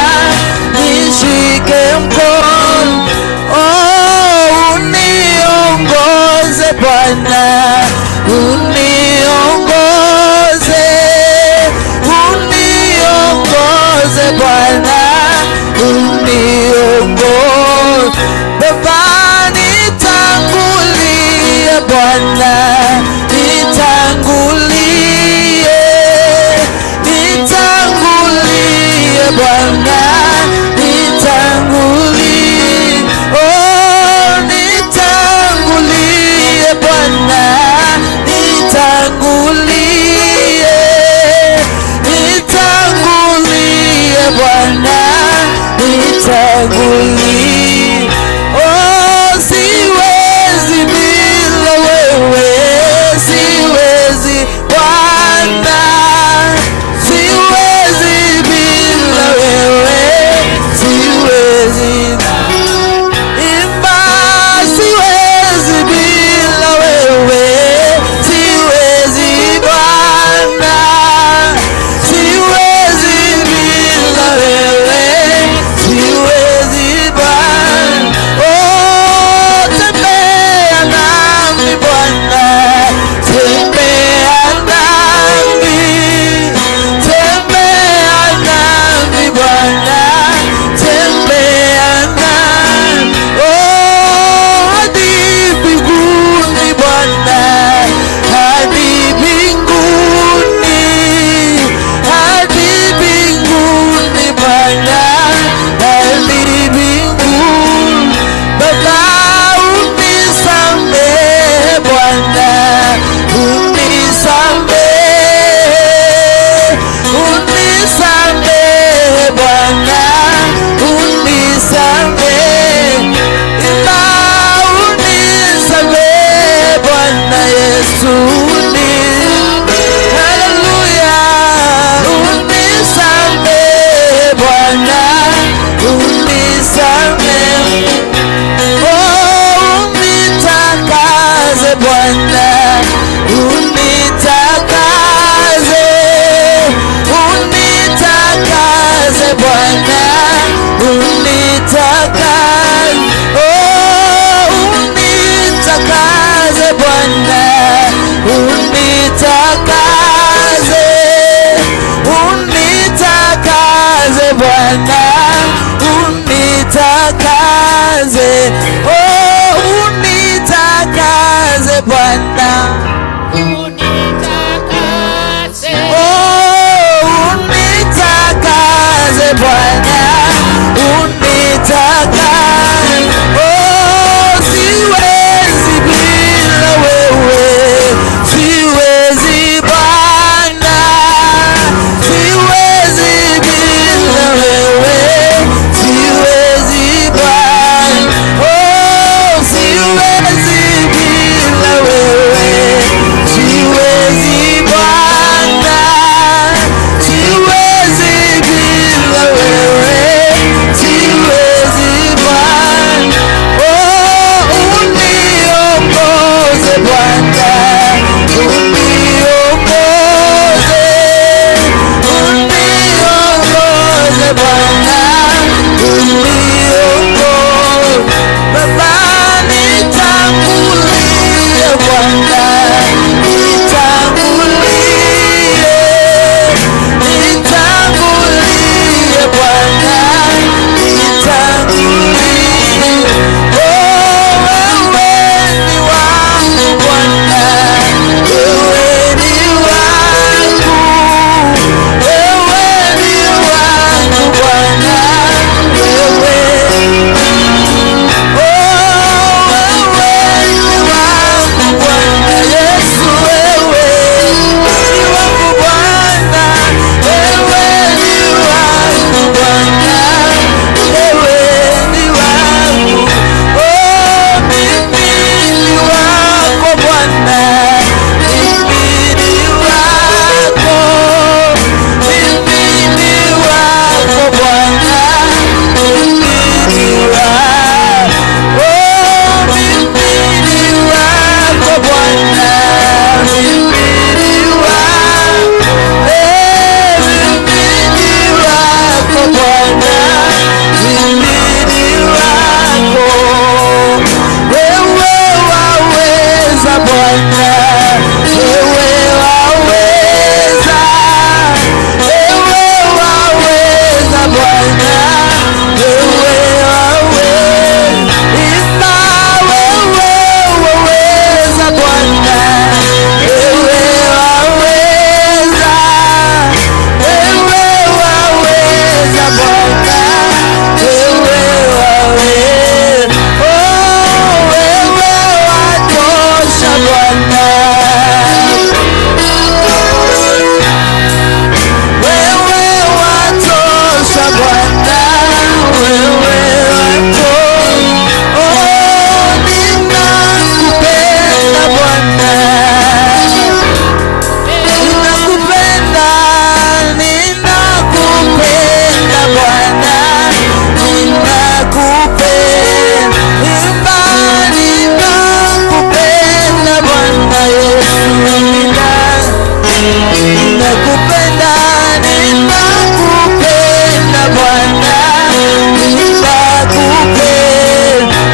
nishike mkono, uniongoze Bwana, uniongoze Bwana, uniongoze Baba, nitangulie Bwana, nitangulie Bwana, nitangulie, oh nitangulie Bwana, nitangulie Bwana, nitangulie, oh siwezi bila wewe, siwezi Bwana, siwezi bila wewe, siwezi imba, siwezi bila wewe, siwezi Bwana, siwezi bila wewe, siwezi Bwana, oh tembea nami Bwana, tembea nami Bwana, tembea nami, oh hadi mbinguni Bwana, hadi mbinguni Bwana, hadi mbinguni Baba, unisamehe Bwana, unisamehe Bwana, unisamehe Bwana Yesu, haleluya, unisamehe Bwana, unisamehe, oh unitakase Bwana, unitakase Bwana, unitakase, oh unitakase Bwana, unitakase Bwana, unitakase, oh unitakase Bwana. Bwana, wewe waweza, wewe waweza Bwana, wewe waweza, wewe waweza Bwana, wewe waweza, wewe waweza Bwana, wewe waweza, oh wewe watosha Bwana, wewe watosha Bwana, wewe watosha, oh ninakupenda Bwana, ninakupenda, ninakupenda Bwana, ninakupenda, ninakupenda Bwana Yesu, ninakupenda, ninakupenda Bwana, ninakupenda,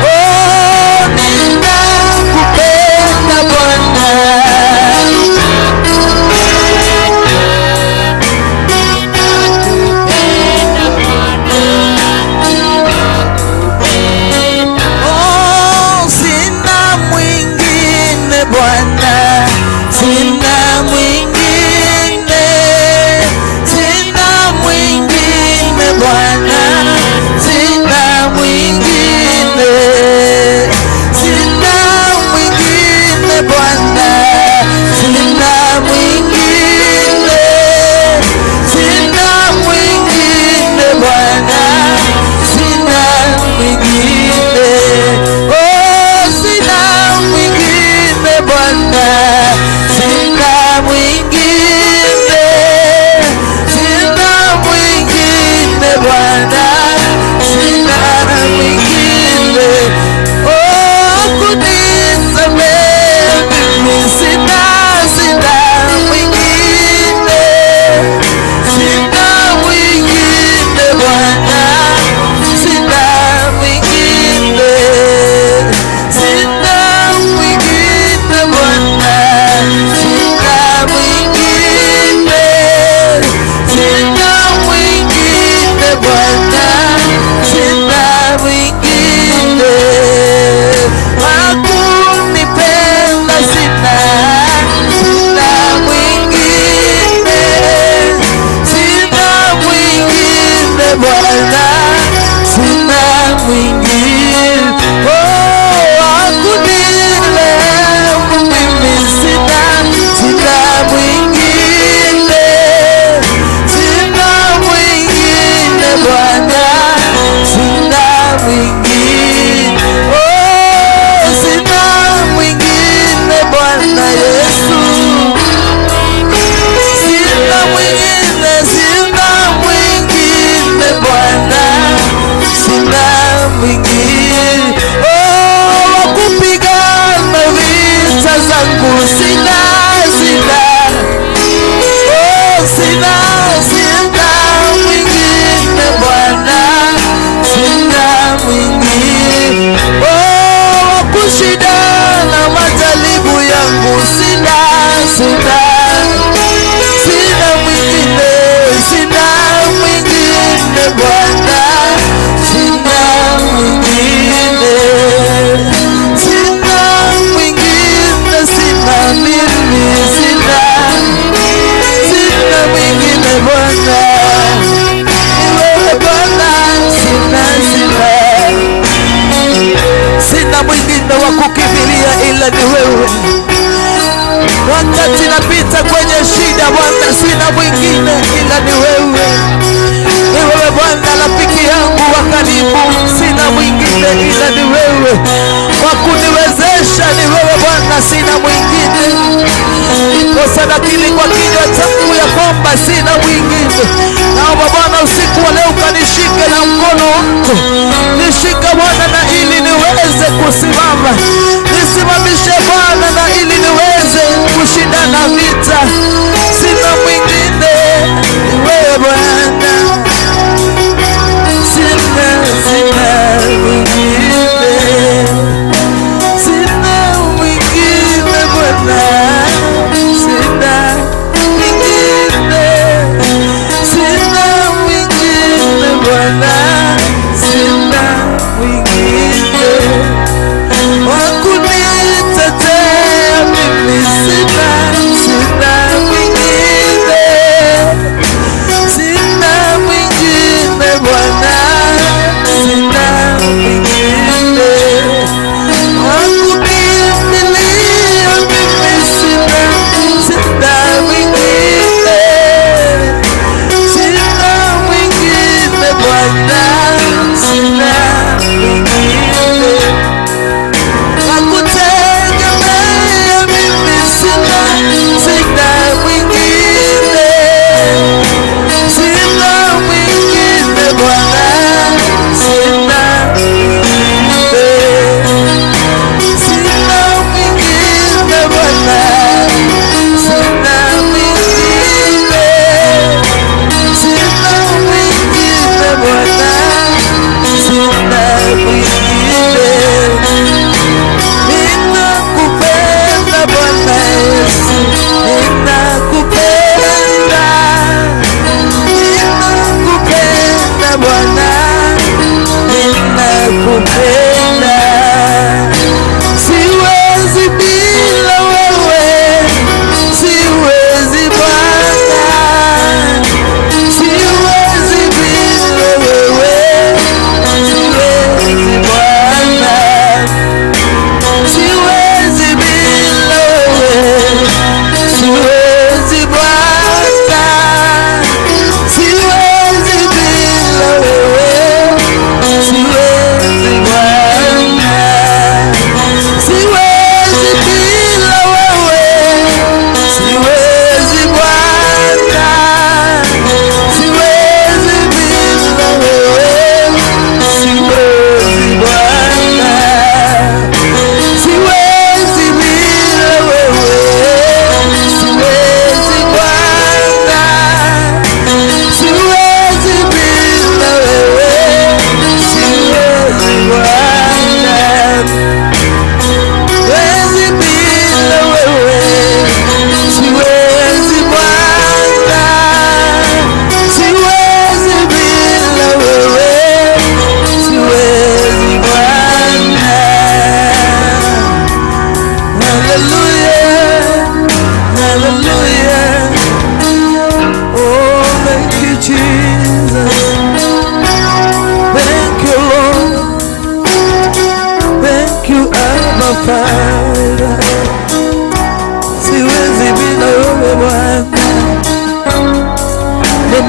oh ninakupenda Bwana. Oh, sina mwingine Bwana, sina mwingine, sina mwingine Bwana, sina mwingine, sina mwingine Bwana, sina mwingine, sina mwingine Bwana, sina mwingine, oh sina mwingine Bwana, sina mwingine, sina mwingine Bwana, sina mwingine, oh kunisamehe mimi, sina mwingine, sina mwingine Bwana, sina mwingine, sina mwingine Bwana, sina mwingine, sina mwingine Bwana, sina mwingine, hakunipenda sina mwingine, sina mwingine Bwana, sina mwingine, oh hakunilemu mimi, sina mwingine, sina mwingine Bwana, sina mwingine, oh sina mwingine Bwana Yesu, sina mwingine, sina mwingine Bwana, sina mwingine, oh wakupigana vita zangu, sina, oh sina mwingine Bwana, sina mwingine, oh wakushindana majaribu yangu, sina mwingine, sina mwingine Bwana, sina mwingine, sina mwingine, sina mimi, sina mwingine Bwana, ni wewe Bwana, sina mwingine wa kukimbilia ila ni wewe. Wakati napita kwenye shida Bwana, sina mwingine ila ni wewe. Ni wewe Bwana, rafiki yangu wa karibu, sina mwingine ila ni wewe. Wa kuniwezesha ni wewe Bwana, sina mwingine. Nikosa nakili kwa kinywa changu ya kwamba sina mwingine. Naomba Bwana usiku wa leo ukanishike na mkono wako, nishike Bwana na ili niweze kusimama, nisimamishe Bwana na ili niweze kushindana vita. Sina mwingine, ni wewe Bwana, sina mwingine, sina mwingine Bwana.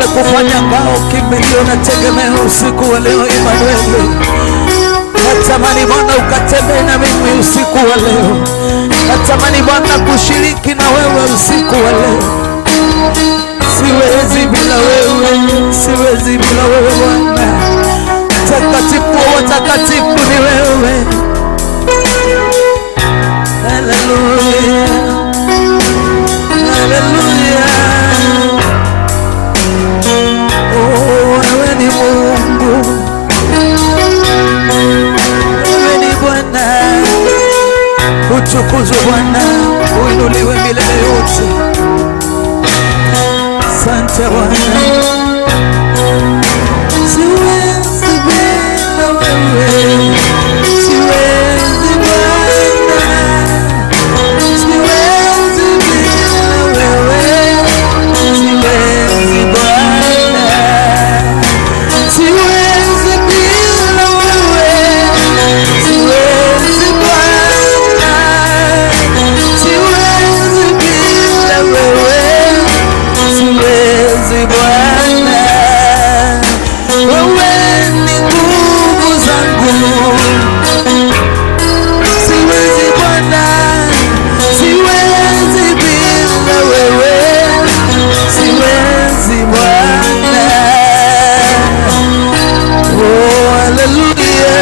tumekufanya ngao, kimbilio na tegemeo usiku wa leo. Emanueli, natamani Bwana ukatembee na mimi usiku wa leo. Natamani Bwana kushiriki na wewe usiku wa leo. Siwezi bila wewe, siwezi bila wewe Bwana. Takatifu wa watakatifu ni wewe. Haleluya, haleluya. Oh, wewe ni Mungu, wewe ni Bwana. Utukuzwe Bwana, uinuliwe milele yote. Asante Bwana. Siwezi bila wewe, siwezi Bwana, siwezi bila wewe, siwezi Bwana, siwezi bila wewe, siwezi Bwana, siwezi bila wewe, siwezi Bwana. Wewe ni nguvu zangu, siwezi Bwana, siwezi bila wewe, siwezi Bwana. Oh, haleluya,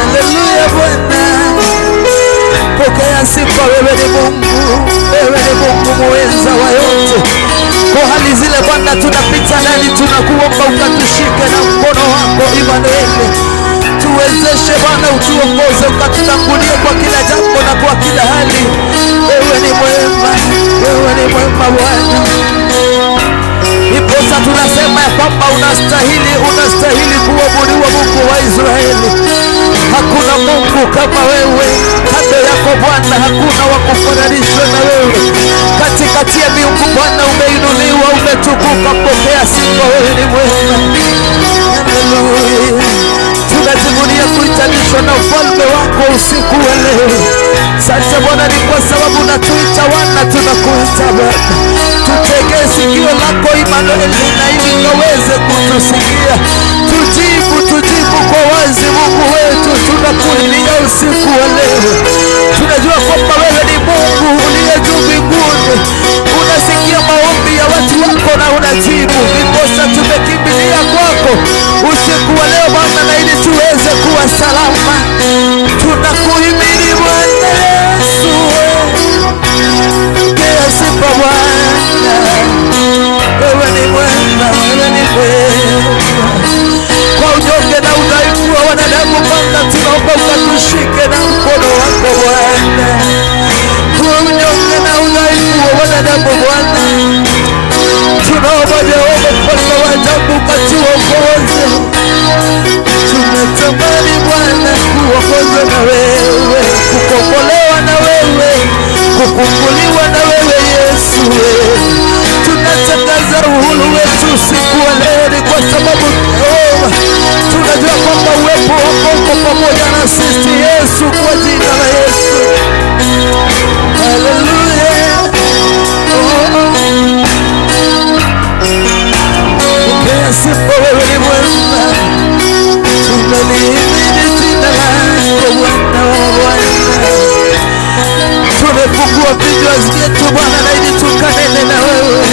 haleluya Bwana. Pokea sifa, wewe ni Mungu, wewe ni Mungu muweza wa yote. Kwa hali zile Bwana tunapita ndani, tunakuomba ukatushike na mkono wako Emanueli. Tuwezeshe Bwana, utuongoze, ukatutangulie kwa kila jambo na kwa kila hali. Wewe ni mwema, wewe ni mwema Bwana. Iposa tunasema ya kwamba unastahili, unastahili kuabudiwa, Mungu wa Israeli. Hakuna Mungu kama wewe, kando yako Bwana hakuna wa kufananishwa na wewe. Katikati ya miungu Bwana umeinuliwa, umetukuka. Pokea sifa, wewe ni mwema. Haleluya. Tunajivunia kuitanishwa na ufalme wako usiku wa leo. Asante Bwana, ni kwa sababu unatuita wana, tunakuita Bwana. Tutegee sikio lako Emanueli, na ili ukaweze kutusikia. Tujibu, tujibu kwa wazi Mungu wetu, tunakulilia usiku wa leo. Tunajua kwamba wewe ni Mungu uliye juu mbinguni, unasikia maombi ya watu wako na unajibu. Ndiposa tumekimbilia kwako usiku wa leo Bwana, na ili tuweze kuwa salama. Tunakuhimidi Bwana Yesu, pokea sifa Bwana. Wewe ni mwema, wewe ni mwema. Kwa unyonge na udhaifu wa wanadamu Bwana, tunaomba ukatushike na mkono wako Bwana. Kwa unyonge na udhaifu wa wanadamu Bwana, tunaomba Jehova mfalme wa ajabu ukatuongoze. Tunatamani Bwana kuongozwa na wewe, kukombolewa na wewe, kufunguliwa na wewe Yesu. Tunatangaza uhuru wetu usiku wa leo, ni kwa sababu Jehova tunajua kwamba uwepo wako uko pamoja na sisi Yesu, kwa jina la Yesu. Haleluya. Pokea sifa, wewe ni mwema. Tunalihimidi jina lako Bwana wa Bwana. Tumefungua vinywa vyetu Bwana, na ili tukanene na wewe.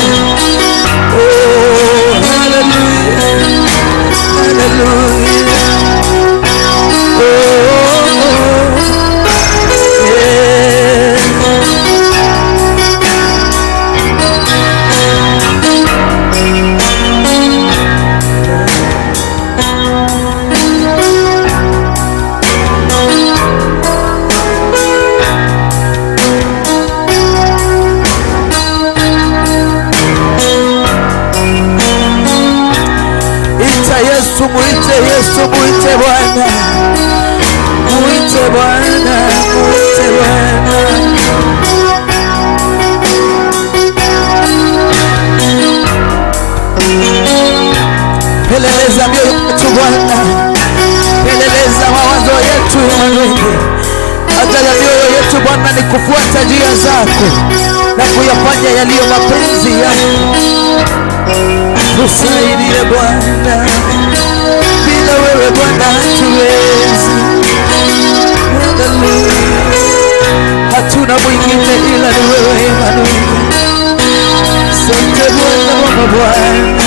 Oh, haleluya, haleluya. Muite Yesu, muite Bwana, muite Bwana, muite Bwana. Peleleza mioyo yetu Bwana, peleleza mawazo yetu Waruinge. Haja ya mioyo yetu Bwana ni kufuata njia zako na kuyafanya yaliyo mapenzi yako. tusaidie Bwana, bila wewe Bwana hatuwezi. Hatuna mwingine ila ni wewe Emmanuel. Asante Bwana wa mabwana.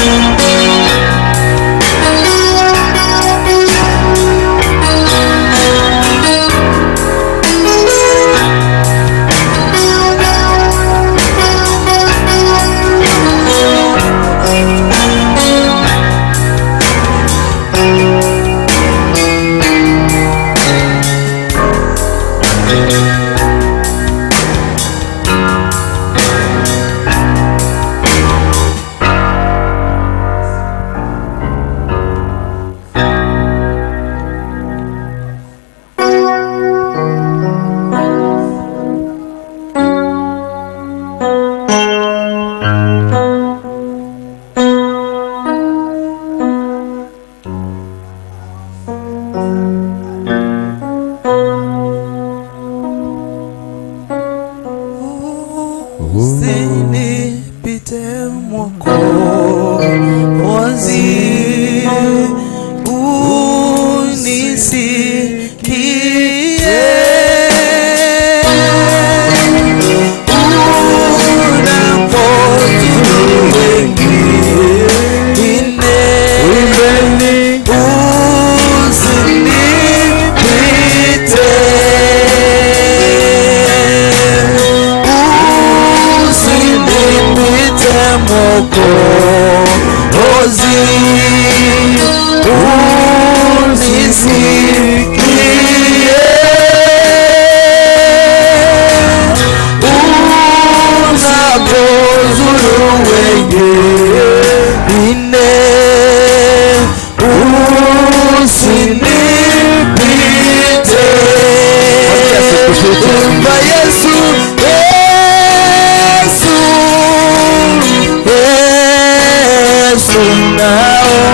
Usinipite Mwokozi, unisikie. Unapozuru wengine, usinipite. Mwokozi, unisikie. Unapozuru wengine, usinipite. Imba Yesu, Yesu, Yesu, now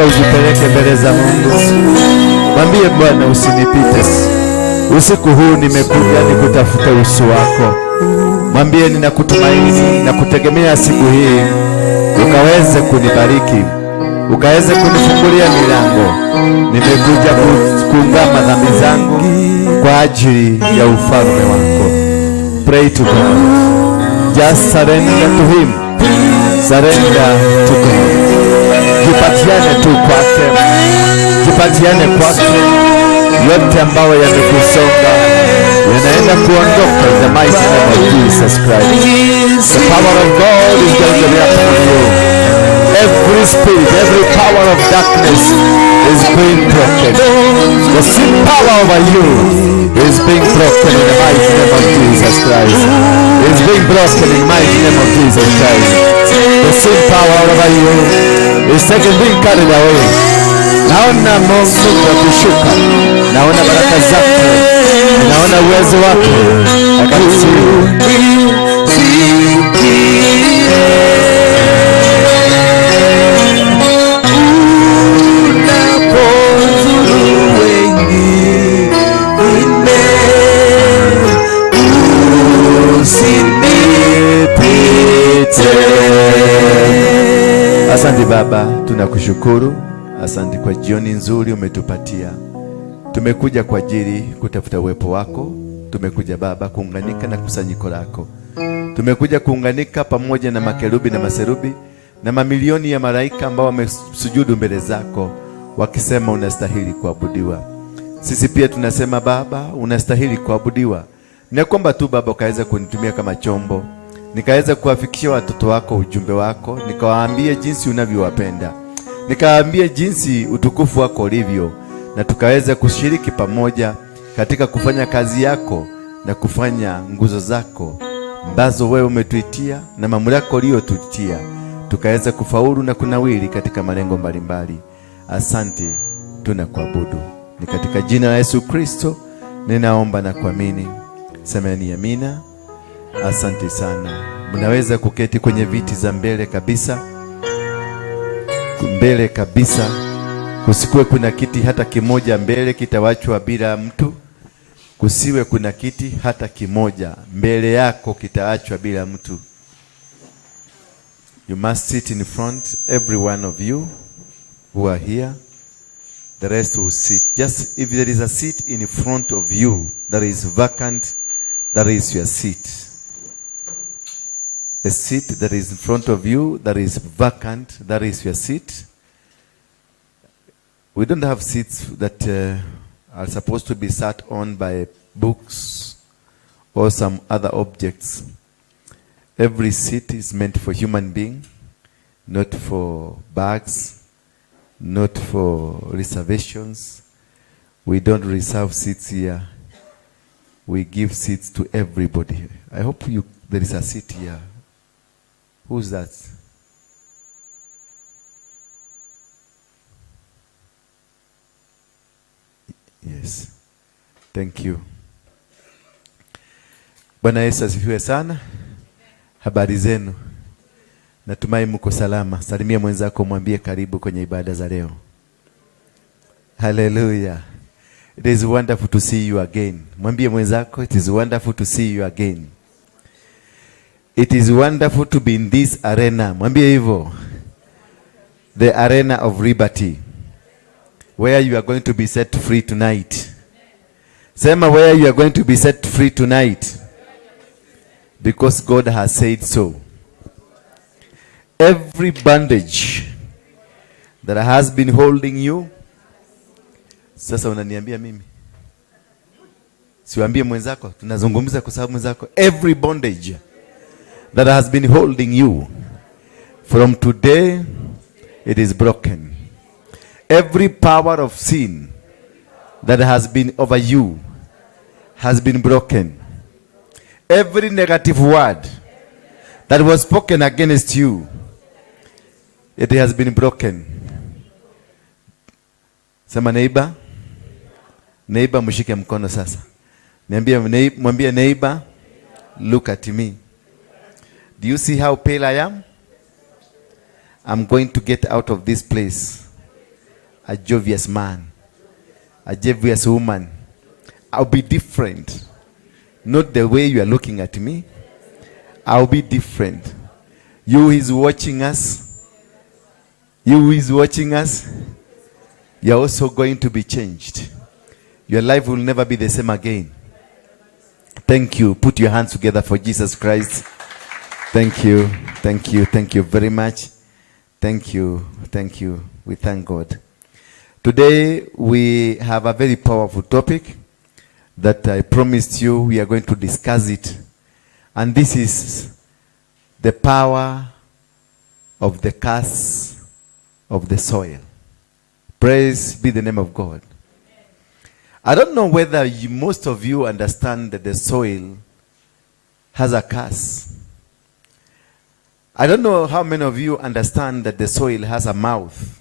nataka ujipeleke mbele za Mungu. Mwambie Bwana, usinipite usiku huu, nimekuja nikutafuta uso wako. Mwambie ninakutumaini na kutegemea siku hii ukaweze kunibariki, ukaweze kunifungulia milango. Nimekuja kuungama dhambi zangu kwa ajili ya ufalme wako. Pray to God. Just surrender to him. Surrender to God. Jipatiane tu kwake. Jipatiane kwake. Yote ambayo yamekusonga yanaenda kuondoka in the mighty name of Jesus Christ. The power of God is going to be upon you. Every spirit, every power of darkness is being broken. The sin power over you is being broken in the mighty name of Jesus Christ. It's being broken in the mighty name of Jesus Christ. The sin power over you is taken, being carried away. Naona Mungu akishuka, naona baraka zake, naona uwezo wake Asante Baba, tunakushukuru. Asante kwa jioni nzuri umetupatia. Tumekuja kwa ajili kutafuta uwepo wako. Tumekuja Baba kuunganika na kusanyiko lako. Tumekuja kuunganika pamoja na makerubi na maserubi na mamilioni ya malaika ambao wamesujudu mbele zako wakisema unastahili kuabudiwa. Sisi pia tunasema Baba, unastahili kuabudiwa. Ninakuomba tu Baba ukaweza kunitumia kama chombo, nikaweza kuwafikishia watoto wako ujumbe wako, nikawaambie jinsi unavyowapenda, nikawaambie jinsi utukufu wako ulivyo, na tukaweza kushiriki pamoja katika kufanya kazi yako na kufanya nguzo zako ambazo wewe umetuitia na mamlaka uliyotuitia, tukaweza kufaulu na kunawili katika malengo mbalimbali. Asante, tunakuabudu. Ni katika jina la Yesu Kristo ninaomba na kuamini. Semeni amina. Asante sana. Mnaweza kuketi kwenye viti za mbele kabisa. Mbele kabisa. Kusiwe kuna kiti hata kimoja mbele kitawachwa bila mtu. Kusiwe kuna kiti hata kimoja mbele yako kitaachwa bila mtu. You must sit in front, every one of you who are here. The rest will sit. Just if there is a seat in front of you that is vacant, that is your seat. A seat that is in front of you that is vacant, that is your seat. We don't have seats that are supposed to be sat on by books or some other objects. Every seat is meant for human being, not for bags, not for reservations. We don't reserve seats here. We give seats to everybody. I hope there is a seat here. Who's that? Yes. Thank you. Bwana Yesu asifiwe sana. Habari zenu? Natumai mko salama. Salimia mwenzako, mwambie karibu kwenye ibada za leo. Hallelujah. It is wonderful to see you again. Mwambie mwenzako, it is wonderful to see you again. It is wonderful to be in this arena. Mwambie hivyo. The arena of liberty. Where you are going to be set free tonight. Sema where you are going to be set free tonight. Because God has said so. Every bandage that has been holding you. Sasa unaniambia mimi. Siwaambie mwenzako, tunazungumza kwa sababu mwenzako. Every bondage that has been holding you, from today it is broken. Every power of sin that has been over you has been broken. Every negative word that was spoken against you, it has been broken. Sema neighbor, neighbor mshike mkono sasa. Mwambie neighbor, look at me. Do you see how pale I am? I'm going to get out of this place. a jovious man, a jovious woman. I'll be different. Not the way you are looking at me. I'll be different. You who is watching us, you're also going to be changed. Your life will never be the same again. Thank you. Put your hands together for Jesus Christ. Thank you. Thank you. Thank you very much. Thank you. Thank you. We thank God. Today we have a very powerful topic that I promised you we are going to discuss it. And this is the power of the curse of the soil. Praise be the name of God. I don't know whether most of you understand that the soil has a curse. I don't know how many of you understand that the soil has a mouth.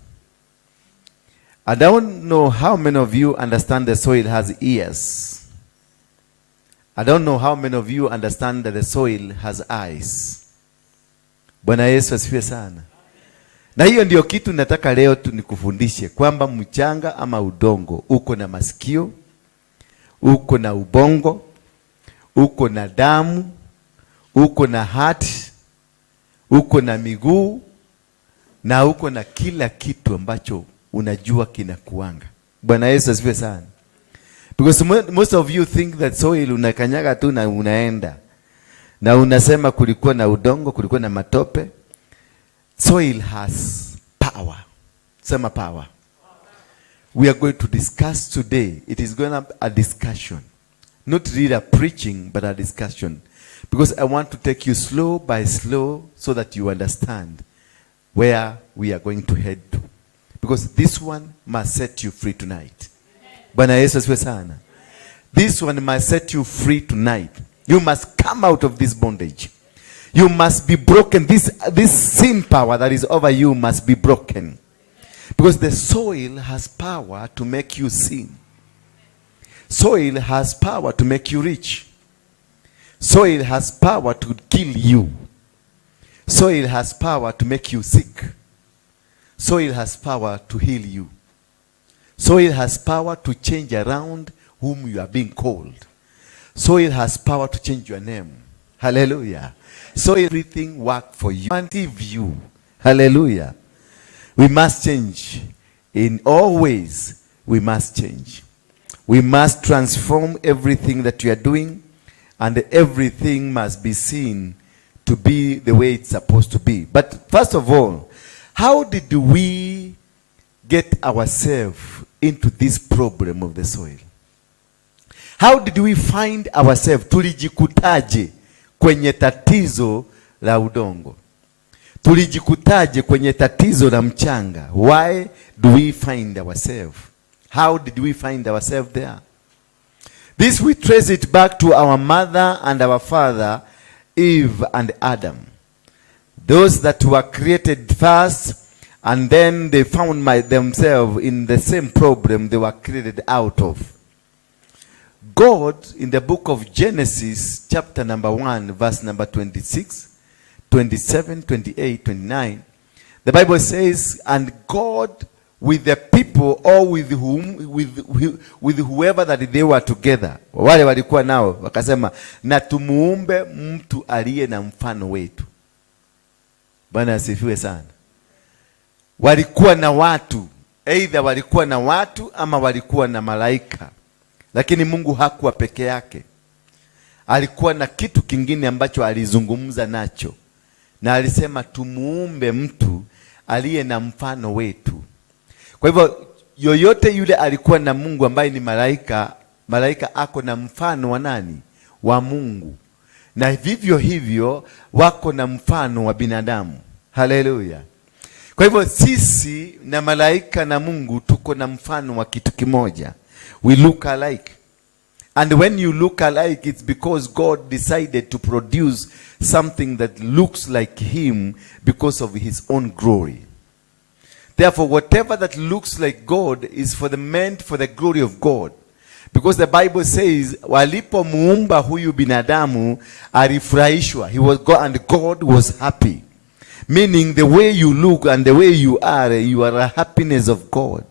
I don't know how many of you understand the soil has ears. I don't know how many of you understand that the soil has eyes. Bwana Yesu asifiwe sana. Na hiyo ndio kitu nataka leo tunikufundishe kwamba mchanga ama udongo uko na masikio, uko na ubongo, uko na damu, uko na heart, uko na miguu na uko na kila kitu ambacho unajua kinakuanga. Bwana Yesu asifiwe sana. Because most of you think that soil unakanyaga tu na unaenda. Na unasema kulikuwa na udongo, kulikuwa na matope. Soil has power. Sema power. We are going to discuss today. It is going to be a discussion. Not really a preaching, but a discussion. Because I want to take you slow by slow so that you understand where we are going to head to. Because this one must set you free tonight. Bwana Yesu asifiwe sana. This one must set you free tonight. You must come out of this bondage. You must be broken. This sin power that is over you must be broken. Because the soil has power to make you sin. Soil has power to make you rich. Soil has power to kill you. Soil has power to make you sick. Soil has power to heal you. Soil has power to change around whom you are being called. Soil has power to change your name. Hallelujah. So everything work for you and give you. Hallelujah. We must change. In all ways, we must change. We must transform everything that we are doing, and everything must be seen to be the way it's supposed to be. But first of all, how did we get ourselves into this problem of the soil? How did we find ourselves? Tulijikutaje kwenye tatizo la udongo? Tulijikutaje kwenye tatizo la mchanga? Why do we find ourselves? How did we find ourselves there? This we trace it back to our mother and our father, Eve and Adam. Those that were created first, and then they found themselves in the same problem they were created out of. God, in the book of Genesis, chapter number 1, verse number 26, 27, 28, 29, the Bible says, and God with the people, or with whoever that they were together, wale walikuwa nao, wakasema, na tumuumbe mtu aliye na mfano wetu. Bwana asifiwe sana. Walikuwa na watu, either walikuwa na watu ama walikuwa na malaika. Lakini Mungu hakuwa peke yake. Alikuwa na kitu kingine ambacho alizungumza nacho. Na alisema tumuumbe mtu aliye na mfano wetu. Kwa hivyo yoyote yule alikuwa na Mungu ambaye ni malaika, malaika ako na mfano wa nani? Wa Mungu. Na vivyo hivyo wako na mfano wa binadamu. Haleluya. Kwa hivyo sisi na malaika na Mungu tuko na mfano wa kitu kimoja. We look alike. And when you look alike, it's because God decided to produce something that looks like him because of his own glory. Therefore, whatever that looks like God is meant for the glory of God. Because the Bible says, walipomuumba huyu binadamu alifurahishwa. He was God, and God was happy. Meaning the way you look and the way you are a happiness of God.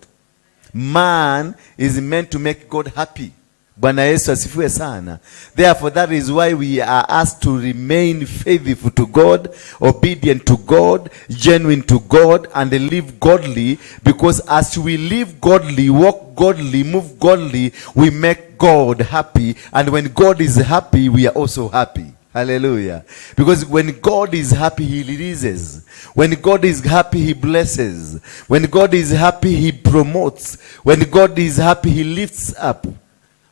Man is meant to make God happy. Bwana Yesu asifiwe sana. Therefore, that is why we are asked to remain faithful to God, obedient to God, genuine to God, and live godly. Because as we live godly, walk godly, move godly, we make God happy. And when God is happy, we are also happy. Hallelujah. Because when God is happy, he releases. When God is happy, he blesses. When God is happy, he promotes. When God is happy, he lifts up.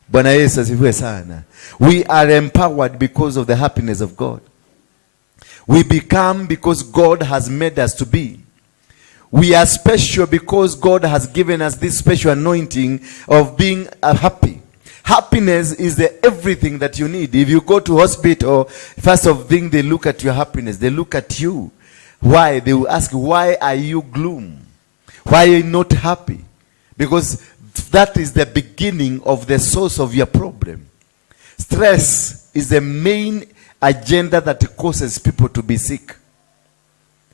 Bwana Yesu asifiwe sana. We are empowered because of the happiness of God. We become because God has made us to be. We are special because God has given us this special anointing of being happy. Happiness is the everything that you need. If you go to hospital, first of thing they look at your happiness. They look at you. Why? They will ask, why are you gloom? Why are you not happy? Because that is the beginning of the source of your problem. Stress is the main agenda that causes people to be sick.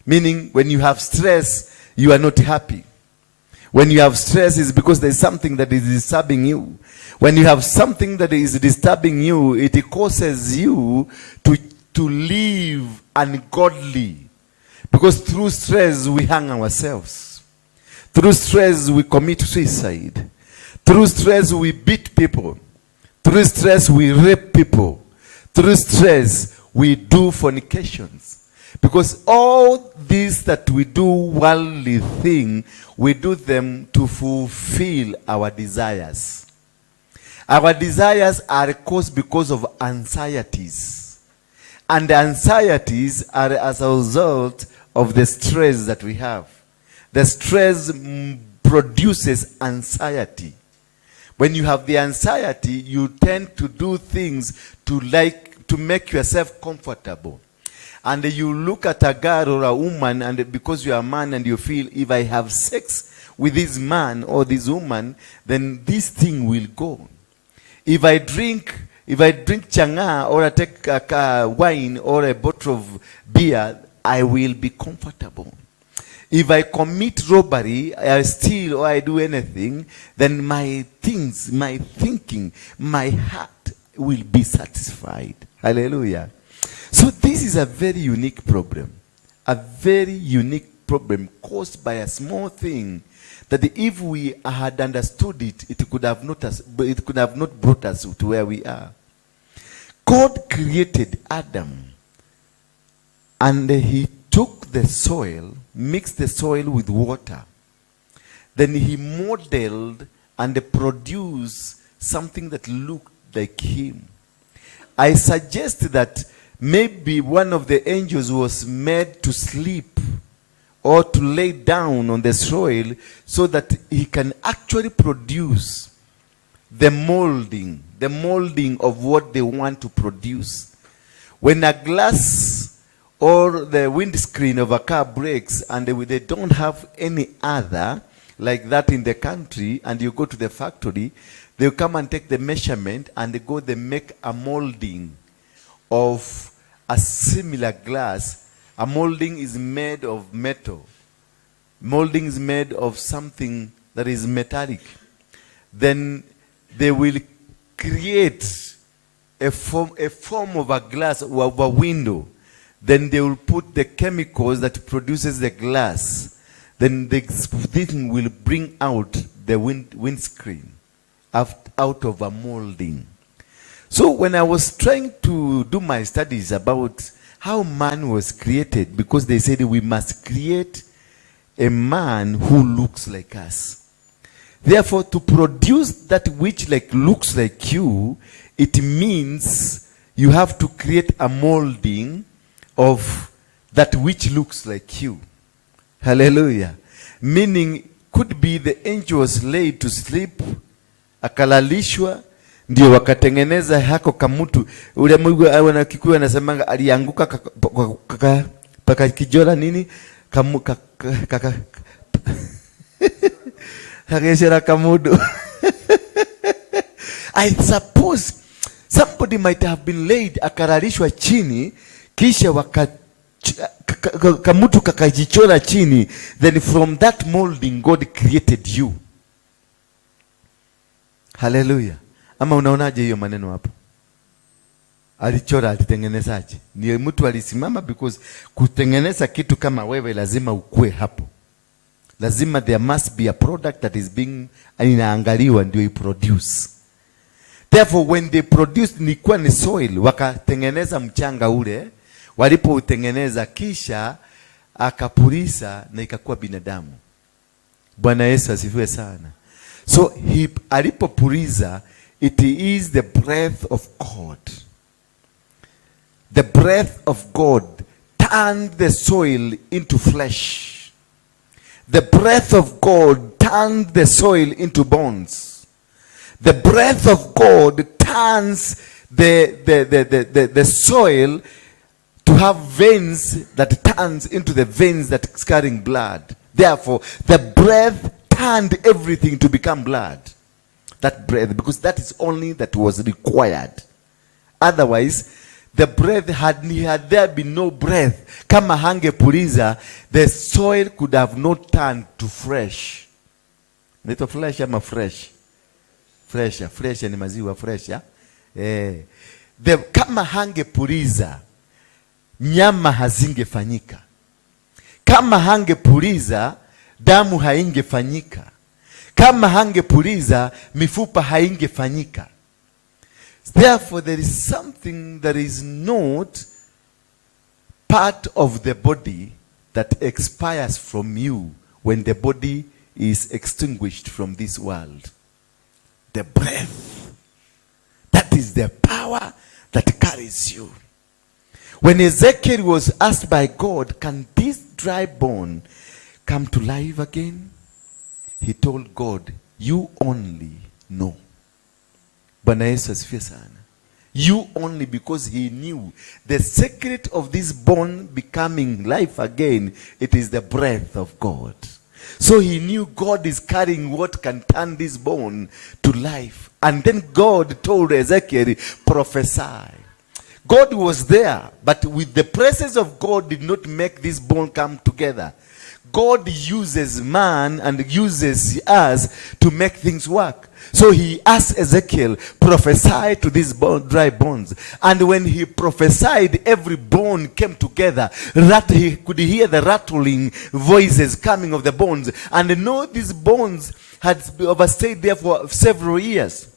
Meaning, when you have stress, you are not happy. When you have stress, it's because there's something that is disturbing you. When you have something that is disturbing you, it causes you to live ungodly. Because through stress, we hang ourselves. Through stress, we commit suicide. Through stress, we beat people. Through stress, we rape people. Through stress, we do fornications. Because all these that we do worldly thing, we do them to fulfill our desires. Our desires are caused because of anxieties. And the anxieties are as a result of the stress that we have. The stress produces anxiety. When you have the anxiety, you tend to do things to make yourself comfortable. And you look at a girl or a woman, and because you are a man and you feel, if I have sex with this man or this woman, then this thing will go. If I drink changa, or I take a wine or a bottle of beer, I will be comfortable. If I commit robbery, I steal or I do anything, then my things, my thinking, my heart will be satisfied. Hallelujah. So this is a very unique problem. A very unique problem caused by a small thing that if we had understood it, it could have not brought us to where we are. God created Adam, and he took the soil, mixed the soil with water. Then he modeled and produced something that looked like him. I suggest that maybe one of the angels was made to sleep or to lay down on the soil so that he can actually produce the molding of what they want to produce. When a glass or the windscreen of a car breaks and they don't have any other like that in the country, and you go to the factory, they'll come and take the measurement and they make a molding of a similar glass. A molding is made of metal. Molding is made of something that is metallic. Then they will create a form of a glass or of a window. Then they will put the chemicals that produces the glass. Then the thing will bring out the windscreen out of a molding. So when I was trying to do my studies about how man was created, because they said we must create a man who looks like us. Therefore, to produce that which looks like you, it means you have to create a molding of that which looks like you. Hallelujah. Meaning, could be the angel was laid to sleep, akalalishwa, ndio wakatengeneza hako kamutu. Ule Mungu wana Kikuyu anasemanga alianguka paka kijora nini kakeshera kamudu. I suppose somebody might have been laid, akalalishwa chini, kisha kamutu kakajichora chini. Then from that molding, God created you. Haleluya. Ama unaonaje hiyo maneno hapo? Alichora, alitengenezaje? Ni mtu alisimama, because kutengeneza kitu kama wewe lazima ukue hapo. Lazima there must be a product that is being inaangaliwa ndio iproduce. Therefore when they produced, nilikuwa ni soil, wakatengeneza mchanga ule, walipoutengeneza kisha akapulisa na ikakuwa binadamu. Bwana Yesu asifiwe sana. So alipopuliza, it is the breath of God. The breath of God turned the soil into flesh. The breath of God turned the soil into bones. The breath of God turns the soil to have veins that turns into the veins that is carrying blood. Therefore, the breath turned everything to become blood. That breath, because that is only that was required. Otherwise, the breath had there been no breath, kama hangepuliza, the soil could have not turned to fresh. Nito fresh ama fresh? Fresh ni maziwa fresh, ya? Kama hangepuliza, nyama hazingefanyika. Kama hangepuliza, damu haingefanyika. Kama hangepuliza, mifupa haingefanyika. Therefore, there is something that is not part of the body that expires from you when the body is extinguished from this world. The breath. That is the power that carries you. When Ezekiel was asked by God, can this dry bone come to life again? He told God, you only know. Bwana Yesu asifiwe sana. You only, because he knew the secret of this bone becoming life again, it is the breath of God. So he knew God is carrying what can turn this bone to life. And then God told Ezekiel, prophesy. God was there, but with the presence of God did not make this bone come together. God uses man and uses us to make things work. So he asked Ezekiel, prophesy to these dry bones. And when he prophesied, every bone came together. He could hear the rattling voices coming of the bones. And know these bones had overstayed there for several years.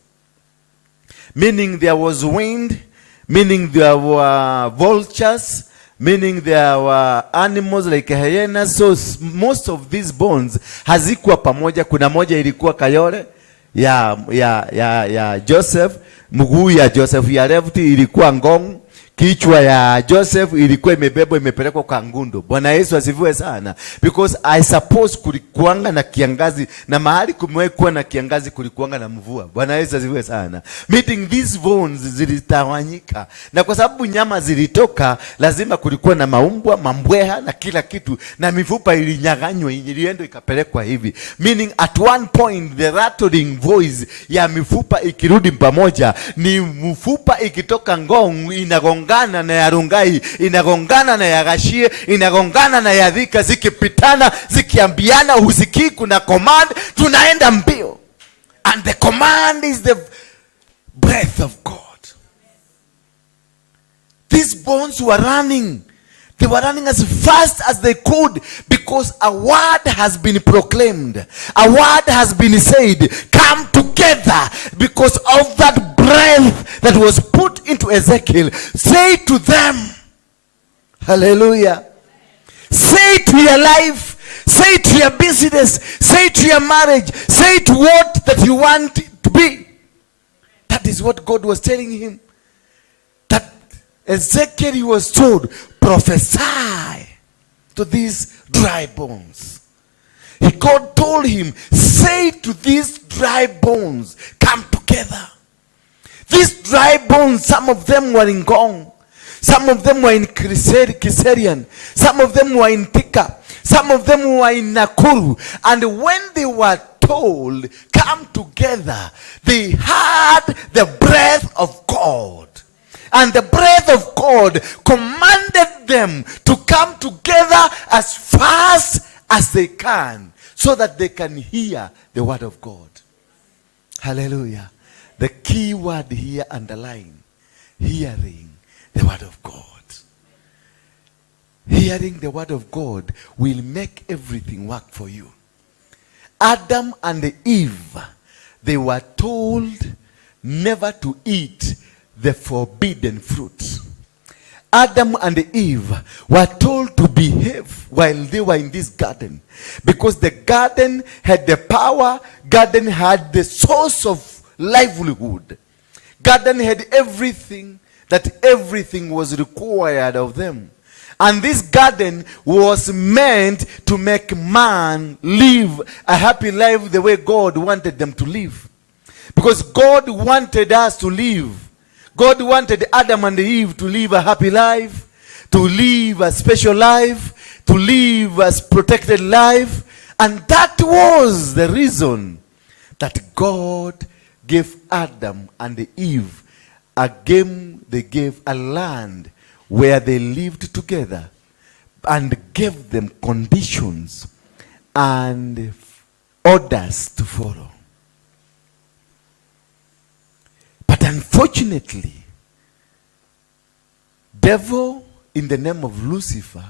Meaning there was wind, meaning there were vultures, meaning there were animals like hyenas. So most of these bones hazikuwa pamoja. Kuna moja ilikuwa Kayole ya Joseph, mguu ya Joseph ya left ilikuwa Ngong, kichwa ya Joseph ilikuwa imebebwa imepelekwa kwa Ngundo. Bwana Yesu asifiwe sana. Because I suppose kulikuanga na kiangazi, na mahali kumwe kuwa na kiangazi kulikuanga na mvua. Bwana Yesu asifiwe sana. Meeting these bones zilitawanyika, na kwa sababu nyama zilitoka, lazima kulikuwa na maumbwa, mambweha na kila kitu, na mifupa ilinyaganywa, iliendo ikapelekwa hivi. Meaning at one point the rattling voice ya mifupa ikirudi pamoja, ni mfupa ikitoka Ngong inagongana na ya Rungai, inagongana na ya Gashie, inagongana na ya Thika, zikipitana, zikiambiana, usikii kuna command, tunaenda mbio. And the command is the breath of God. These bones were running. They were running as fast as they could, because a word has been proclaimed. A word has been said. Come together because of that breath that was put into Ezekiel. Say to them, hallelujah. Say to your life. Say to your business. Say to your marriage. Say to what that you want it to be. That is what God was telling him. That Ezekiel, he was told, prophesy to these dry bones. God told him, say to these dry bones, come together. These dry bones, some of them were in Gong, some of them were in Kiserian, some of them were in Thika, some of them were in Nakuru. And when they were told, come together, they had the breath of God. And the breath of God commanded them to come together as fast as they can, so that they can hear the word of God. Hallelujah. The key word here underline, hearing the word of God. Hearing the word of God will make everything work for you. Adam and Eve, they were told never to eat the forbidden fruit. Adam and Eve were told to behave while they were in this garden, because the garden had the power, garden had the source of livelihood. Garden had everything was required of them. And this garden was meant to make man live a happy life the way God wanted them to live. Because God wanted us to live. God wanted Adam and Eve to live a happy life, to live a special life, to live a protected life. And that was the reason that God gave Adam and Eve they gave a land where they lived together, and gave them conditions and orders to follow. But unfortunately, devil in the name of Lucifer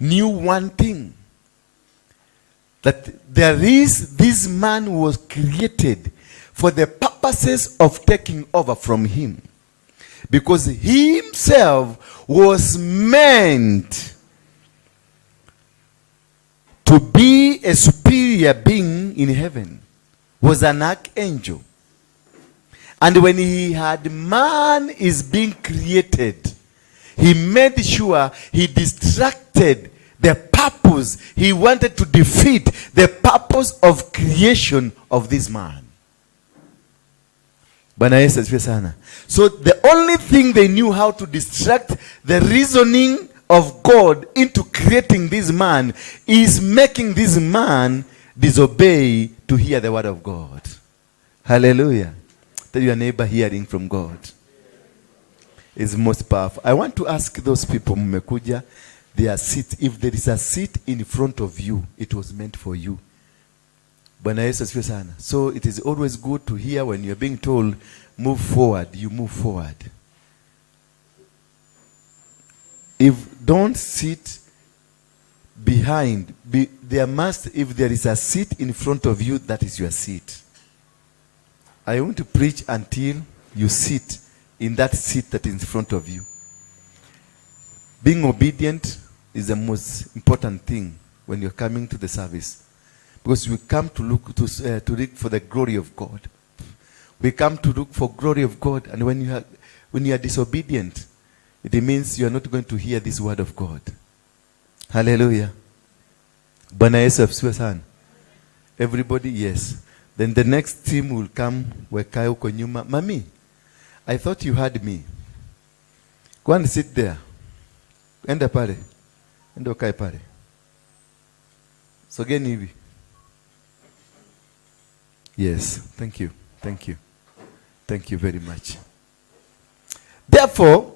knew one thing, that this man was created for the purposes of taking over from him. Because he himself was meant to be a superior being in heaven, was an archangel. And when he had man is being created, he made sure he distracted the purpose. He wanted to defeat the purpose of creation of this man. So the only thing they knew how to distract the reasoning of God into creating this man is making this man disobey to hear the word of God. Hallelujah. Tell your neighbor, hearing from God is most powerful. I want to ask those people, mmekuja, their seat. If there is a seat in front of you, it was meant for you. So it is always good to hear when you're being told, move forward, you move forward. If don't sit behind, if there is a seat in front of you, that is your seat. I want to preach until you sit in that seat that is in front of you. Being obedient is the most important thing when you're coming to the service. Because we come to look for the glory of God. We come to look for glory of God, and when you are disobedient, it means you are not going to hear this word of God. Hallelujah. Bwana Yesu asifiwe sana. Everybody, yes. Then the next team will come. Wekae uko nyuma. Mami, I thought you had me. Go and sit there. Enda pale. Enda ukae pale. Sogeni hivi. Yes, thank you. Thank you. Thank you very much. Therefore,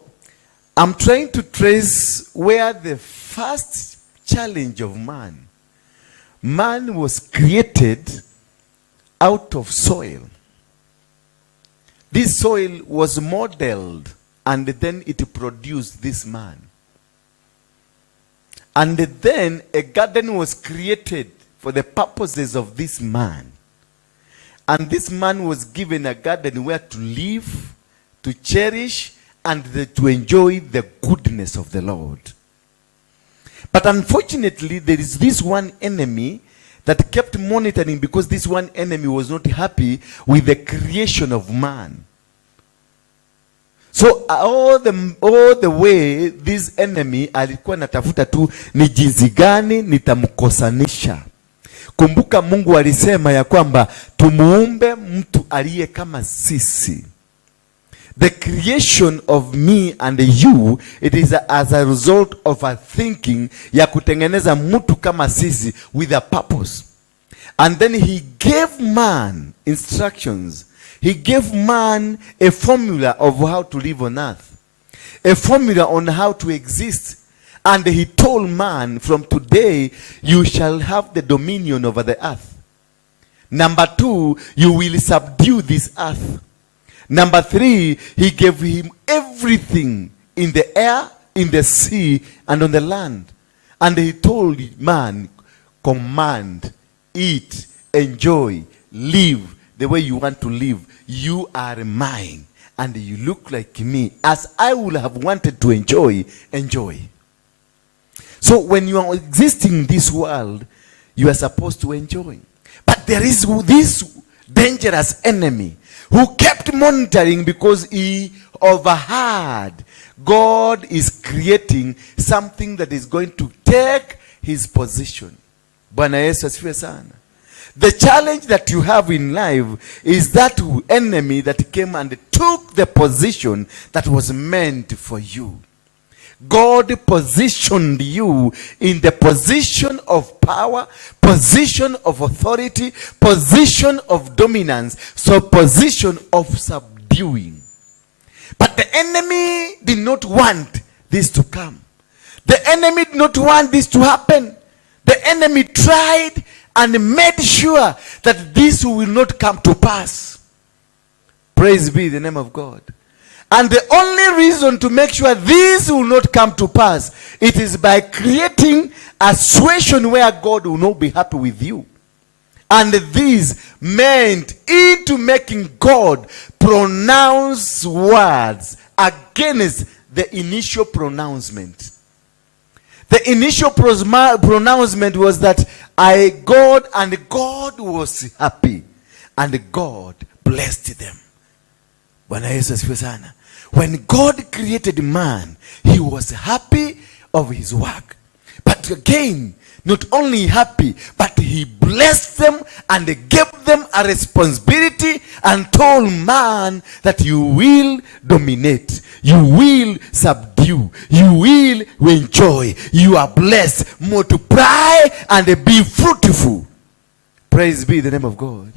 I'm trying to trace where the first challenge of man was created out of soil. This soil was modeled, and then it produced this man. And then a garden was created for the purposes of this man. And this man was given a garden where to live, to cherish, and to enjoy the goodness of the Lord. But unfortunately, there is this one enemy that kept monitoring, because this one enemy was not happy with the creation of man. So all the way this enemy alikuwa natafuta tu ni jinsi gani nitamkosanisha. Kumbuka Mungu alisema ya kwamba tumuumbe mtu aliye kama sisi. The creation of me and you, it is as a result of a thinking ya kutengeneza mtu kama sisi with a purpose. And then he gave man instructions. He gave man a formula of how to live on earth. A formula on how to exist. And he told man, from today, you shall have the dominion over the earth. Number 2, you will subdue this earth. Number 3, he gave him everything in the air, in the sea, and on the land. And he told man, command, eat, enjoy, live the way you want to live. You are mine, and you look like me. As I would have wanted to enjoy, enjoy. So when you are existing in this world, you are supposed to enjoy. But there is this dangerous enemy who kept monitoring because he overheard God is creating something that is going to take his position. Bwana Yesu asifiwe sana. The challenge that you have in life is that enemy that came and took the position that was meant for you. God positioned you in the position of power, position of authority, position of dominance, so position of subduing. But the enemy did not want this to come. The enemy did not want this to happen. The enemy tried and made sure that this will not come to pass. Praise be the name of God. And the only reason to make sure this will not come to pass, it is by creating a situation where God will not be happy with you. And this meant into making God pronounce words against the initial pronouncement. The initial pronouncement was that God, and God was happy, and God blessed them. Bwana Yesu asifiwe sana. When God created man, he was happy of his work. But again, not only happy, but he blessed them and gave them a responsibility and told man that you will dominate, you will subdue, you will enjoy, you are blessed, multiply and be fruitful. Praise be the name of God.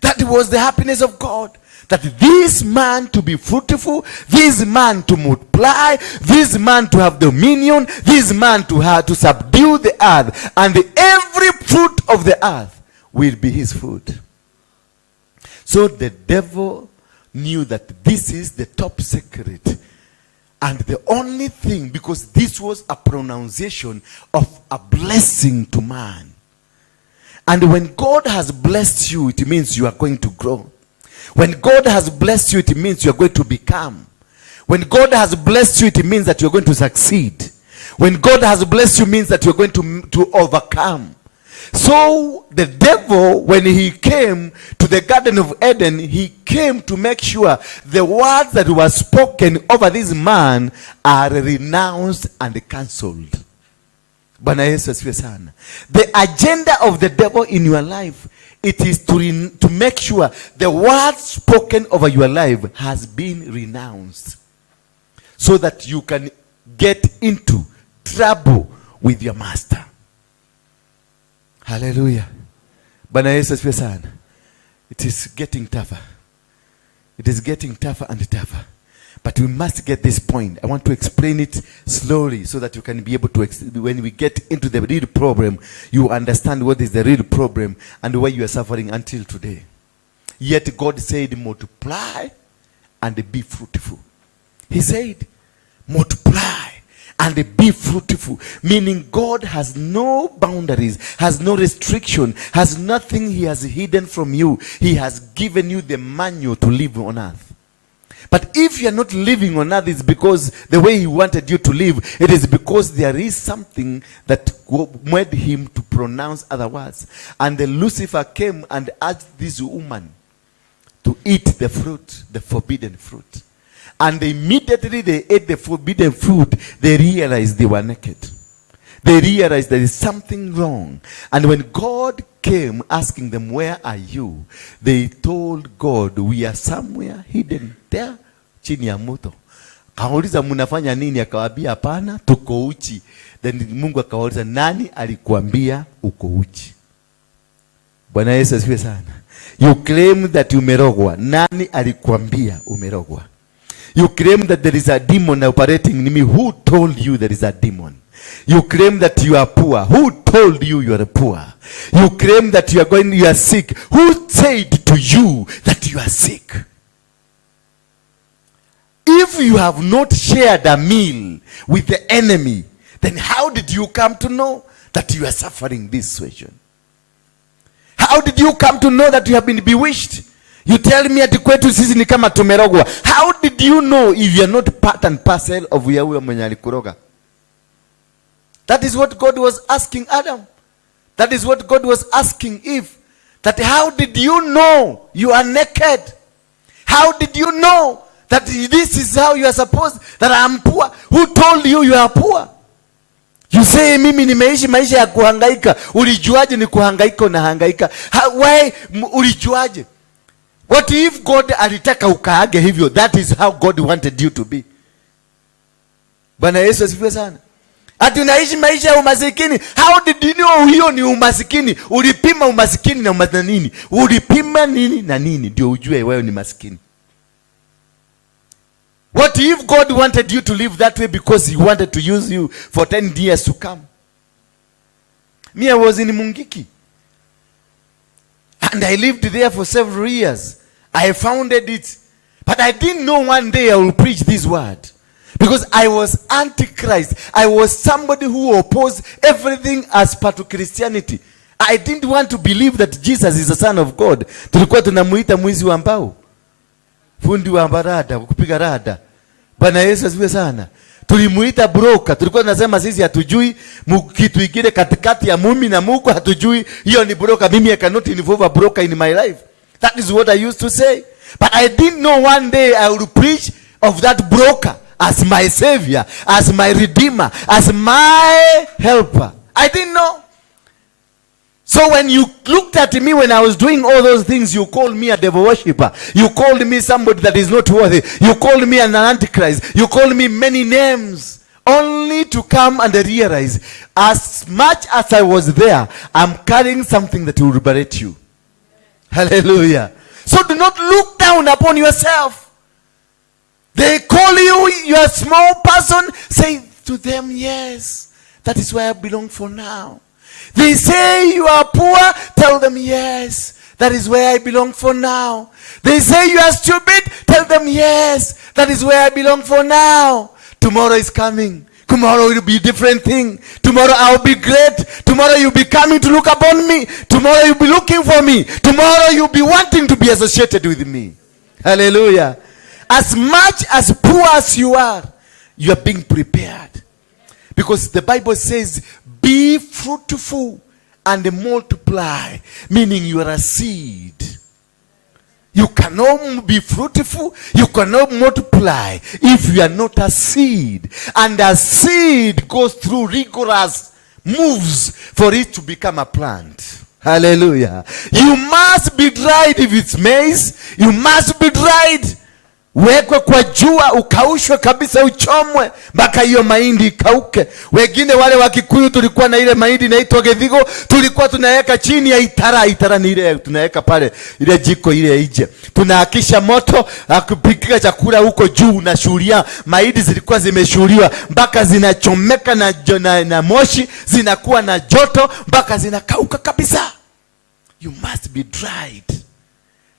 That was the happiness of God. That this man to be fruitful, this man to multiply, this man to have dominion, this man to subdue the earth, and every fruit of the earth will be his food. So the devil knew that this is the top secret, and the only thing, because this was a pronunciation of a blessing to man. And when God has blessed you, it means you are going to grow. When God has blessed you, it means you're going to become. When God has blessed you, it means that you're going to succeed. When God has blessed you, means that you're going to overcome. So the devil, when he came to the Garden of Eden, he came to make sure the words that were spoken over this man are renounced and cancelled. Bwana Yesu asifiwe sana. The agenda of the devil in your life, it is to make sure the words spoken over your life has been renounced, so that you can get into trouble with your master. Hallelujah. Bwana Yesu asifiwe sana. It is getting tougher. It is getting tougher and tougher. But we must get this point. I want to explain it slowly so that you can be able to, when we get into the real problem, you understand what is the real problem and why you are suffering until today. Yet God said, multiply and be fruitful. He said, multiply and be fruitful. Meaning God has no boundaries, has no restriction, has nothing he has hidden from you. He has given you the manual to live on earth. But if you're not living on earth, it's because the way he wanted you to live, it is because there is something that made him to pronounce other words. And then Lucifer came and asked this woman to eat the fruit, the forbidden fruit. And immediately they ate the forbidden fruit, they realized they were naked. They realized there is something wrong. And when God came asking them, where are you? They told God, we are somewhere hidden there, chini ya moto. Kauliza munafanya nini? Akawaambia hapana, tuko uchi. Then Mungu akawauliza, nani alikuambia uko uchi? Bwana Yesu asifiwe sana. You claim that umerogwa. Nani alikuambia umerogwa? You claim that there is a demon operating in me. Who told you there is a demon? You claim that you are poor. Who told you you are poor? You claim that you are sick. Who said to you that you are sick? If you have not shared a meal with the enemy, then how did you come to know that you are suffering this situation? How did you come to know that you have been bewitched? You tell me ati kwetu sisi ni kama tumerogwa. How did you know if you are not part and parcel of huyo mwenye alikuroga? That is what God was asking Adam. That is what God was asking Eve. That how did you know you are naked? How did you know that this is how you are supposed, that I am poor? Who told you you are poor? You say mimi nimeishi maisha ya kuhangaika. Ulijuaje ni kuhangaika na hangaika? Why ulijuaje? What if God alitaka ukaage hivyo? That is how God wanted you to be. Bwana Yesu asifiwe sana. Ati unaishi maisha ya umasikini. How did you know hiyo ni umasikini? Ulipima umasikini na nini? Ulipima nini na nini ndio ujue wewe ni masikini? What if God wanted you to live that way because he wanted to use you for 10 years to come? Me, I was in Mungiki. And I lived there for several years. I founded it. But I didn't know one day I will preach this word. Because I was antichrist. I was somebody who opposed everything as part of Christianity. I didn't want to believe that Jesus is the Son of God. Tulikuwa tunamuita mwizi wa mbao. Fundi wa barada, kupiga rada. Bwana Yesu asifiwe sana. Tulimuita broker. Tulikuwa tunasema sisi hatujui kitu kingine katikati ya mumi na Mungu hatujui. Hiyo ni broker. Mimi I cannot involve a broker in my life. That is what I used to say. But I didn't know one day I would preach of that broker as my savior, as my redeemer, as my helper. I didn't know. So when you looked at me when I was doing all those things, you called me a devil worshipper. You called me somebody that is not worthy. You called me an antichrist. You called me many names. Only to come and realize, as much as I was there, I'm carrying something that will liberate you. Hallelujah. So do not look down upon yourself. They call you a small person. Say to them, yes, that is where I belong for now. They say you are poor. Tell them, yes, that is where I belong for now. They say you are stupid. Tell them, yes, that is where I belong for now. Tomorrow is coming. Tomorrow will be a different thing. Tomorrow I'll be great. Tomorrow you'll be coming to look upon me. Tomorrow you'll be looking for me. Tomorrow you'll be wanting to be associated with me. Hallelujah. As much as poor as you are being prepared. Because the Bible says, be fruitful and multiply. Meaning you are a seed. You cannot be fruitful, you cannot multiply if you are not a seed. And a seed goes through rigorous moves for it to become a plant. Hallelujah. You must be dried if it's maize. You must be dried. Wekwe kwa jua, ukaushwe kabisa, uchomwe mpaka hiyo mahindi ikauke. Wengine wale wa Kikuyu tulikuwa na ile mahindi inaitwa gedhigo, tulikuwa tunaweka chini ya itara. Itara ni ile tunaweka pale ile jiko ile ije. Tunaakisha moto, akupika chakula huko juu na shuria. Mahindi zilikuwa zimeshuliwa mpaka zinachomeka na moshi, zinakuwa na joto mpaka zinakauka kabisa. You must be dried.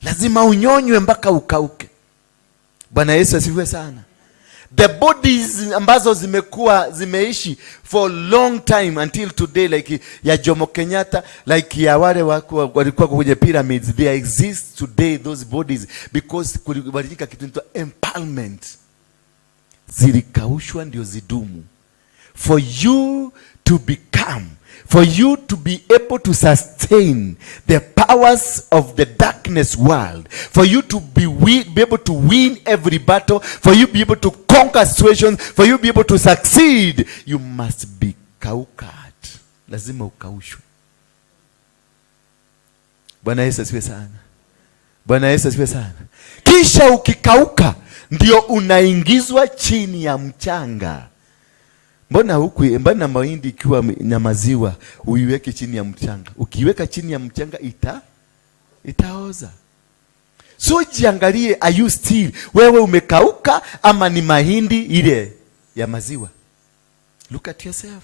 Lazima unyonywe mpaka ukauke. Bwana Yesu asifiwe sana. The bodies ambazo zimeishi for long time until today, like ya Jomo Kenyatta, like ya wale walikuwa kwenye pyramids, they exist today, those bodies, because kulibadilika kitu inaitwa empowerment. Zilikaushwa ndio zidumu. For you to become, for you to be able to sustain the powers of the darkness world, for you to be able to win every battle, for you to be able to conquer situations, for you to be able to succeed, you must be kaukat. Lazima ukaushwe. Bwana Yesu asifiwe sana. Bwana Yesu asifiwe sana. Kisha ukikauka ndio unaingizwa chini ya mchanga. Mbona mahindi ikiwa na maziwa uiweke chini ya mchanga? Ukiweka chini ya mchanga itaoza. So jiangalie, are you still wewe umekauka ama ni mahindi ile ya maziwa? Look at yourself.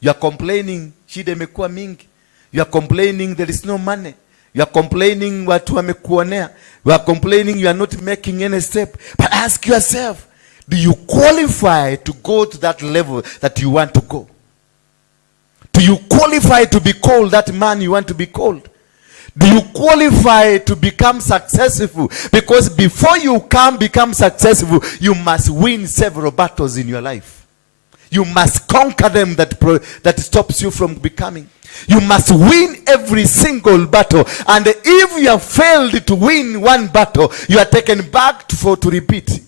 You are complaining, shida imekuwa mingi. You are complaining there is no money. You are complaining watu wamekuonea. You are complaining you are not making any step. But ask yourself, do you qualify to go to that level that you want to go? Do you qualify to be called that man you want to be called? Do you qualify to become successful? Because before you can become successful, you must win several battles in your life. You must conquer them that stops you from becoming. You must win every single battle. And if you have failed to win one battle, you are taken back to repeat.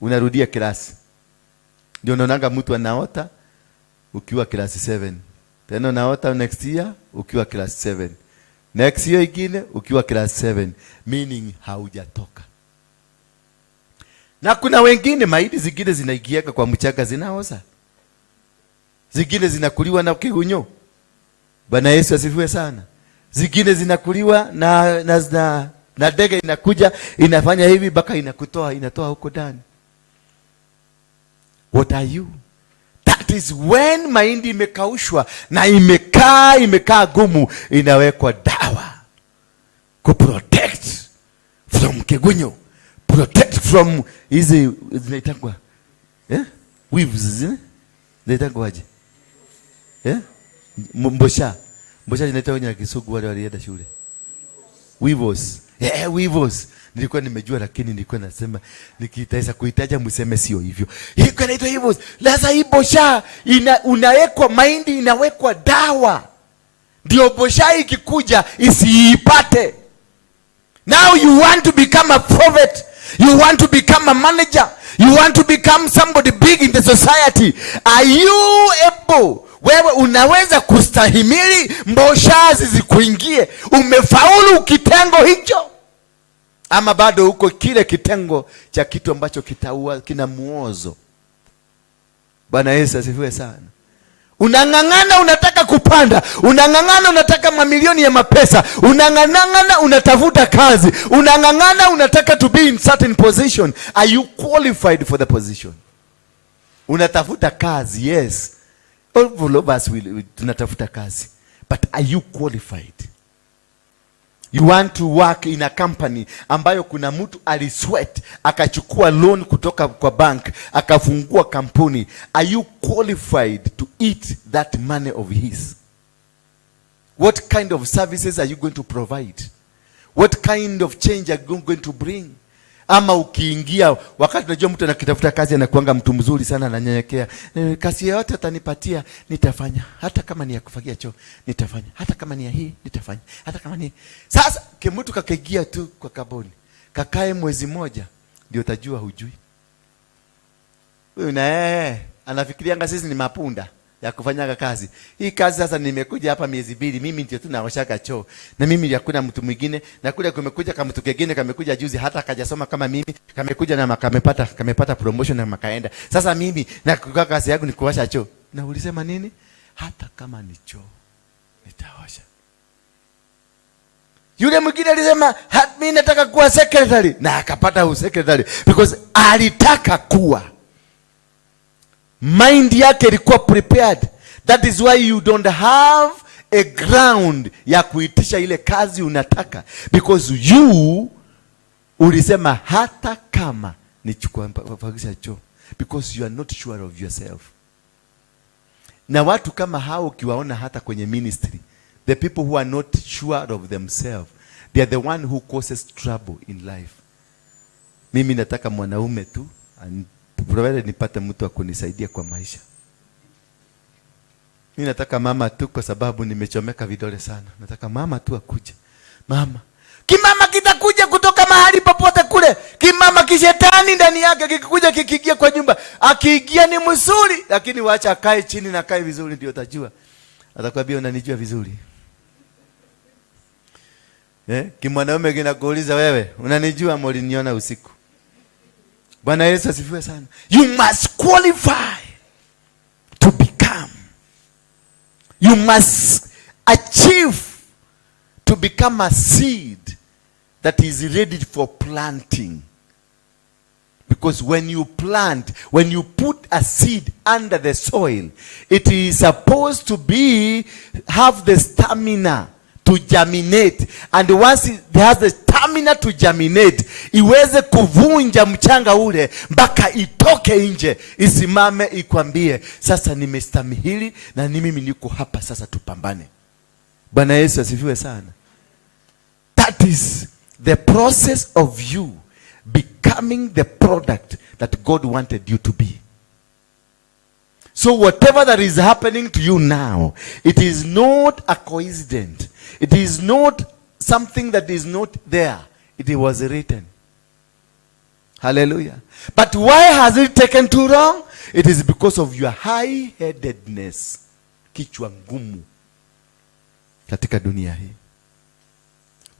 Unarudia klasi. Ndio unaonanga mtu anaota ukiwa klasi 7. Tena unaota next year ukiwa klasi 7. Next year ingine ukiwa klasi 7. Meaning haujatoka. Na kuna wengine mahindi zingine zinaigiaka kwa mchanga zinaoza. Zingine zinakuliwa na kigunyo. Bwana Yesu asifiwe sana. Zingine zinakuliwa na ndege inakuja inafanya hivi baka inatoa huko ndani. What are you? That is when mahindi imekaushwa na imekaa gumu, inawekwa dawa ku protect from kigunyo, protect from hizi zinaitangwa weaves zinaitangwa aje mbosha zinaitwa kwenye Kisugu wale walienda shule weavers weavers. Nilikuwa nimejua lakini nilikuwa nasema nikitaweza kuitaja mseme sio hivyo. Hii inaitwa hivyo. Sasa hii bosha unawekwa mahindi inawekwa dawa. Ndio bosha ikikuja isiipate. Now you want to become a prophet. You want to become a manager. You want to become somebody big in the society. Are you able? Wewe unaweza kustahimili mboshazi zikuingie? Umefaulu kitengo hicho? Ama bado uko kile kitengo cha kitu ambacho kitaua, kina muozo? Bwana Yesu asifiwe sana. Unang'ang'ana unataka kupanda, unang'ang'ana unataka mamilioni ya mapesa, unang'ang'ana unatafuta kazi, unang'ang'ana unataka to be in certain position. Are you qualified for the position? Unatafuta kazi, yes. All of us tunatafuta kazi. But are you qualified? You want to work in a company ambayo kuna mtu alisweat akachukua loan kutoka kwa bank akafungua kampuni. Are you qualified to eat that money of his? What kind of services are you going to provide? What kind of change are you going to bring? Ama ukiingia wakati unajua mtu anakitafuta kazi anakuanga mtu mzuri sana, ananyenyekea. Kazi yote atanipatia nitafanya, hata kama ni ya kufagia choo nitafanya, hata kama ni ya hii nitafanya, hata kama ni. Sasa kimtu kakaingia tu kwa kaboni, kakae mwezi moja ndio utajua hujui. Wewe na anafikirianga sisi ni mapunda ya kufanya kazi. Hii kazi sasa nimekuja hapa miezi 2, mimi ndio tu naoshaka choo. Na mimi hakuna mtu mwingine, na kule kumekuja kama mtu kingine kamekuja juzi hata akajasoma kama mimi, kamekuja na kamepata promotion na makaenda. Sasa mimi na kazi yangu ni kuosha choo. Na ulisema nini? Hata kama ni choo nitaosha. Yule mwingine alisema mimi nataka kuwa secretary, na akapata secretary because alitaka kuwa. Mind yake ilikuwa prepared. That is why you don't have a ground ya kuitisha ile kazi unataka, because you ulisema hata kama nichukua fagisha choo, because you are not sure of yourself. Na watu kama hao ukiwaona hata kwenye ministry, the people who are not sure of themselves, they are the one who causes trouble in life. Mimi nataka mwanaume tu provided nipate mtu wa kunisaidia kwa maisha. Mimi nataka mama tu kwa sababu nimechomeka vidole sana. Nataka mama tu akuje. Mama. Kimama kitakuja kutoka mahali popote kule. Kimama kishetani ndani yake kikikuja kikiingia kwa nyumba. Akiingia ni mzuri, lakini waacha akae chini na akae vizuri ndio utajua. Atakwambia unanijua vizuri. Kimwanaume kinakuuliza wewe, unanijua mliniona usiku. Bwana Yesu asifiwe sana. You must qualify to become. You must achieve to become a seed that is ready for planting. Because when you plant, when you put a seed under the soil, it is supposed to have the stamina to germinate. And once it has the stamina to germinate, iweze kuvunja mchanga ule mpaka itoke nje, isimame ikwambie, sasa nimestamihili na mimi niko hapa, sasa tupambane. Bwana Yesu asifiwe sana. That is the process of you becoming the product that God wanted you to be. So whatever that is happening to you now, it is not a coincidence. It is not something that is not there. It was written. Hallelujah. But why has it taken too long? It is because of your high-headedness. Kichwa ngumu katika dunia hii.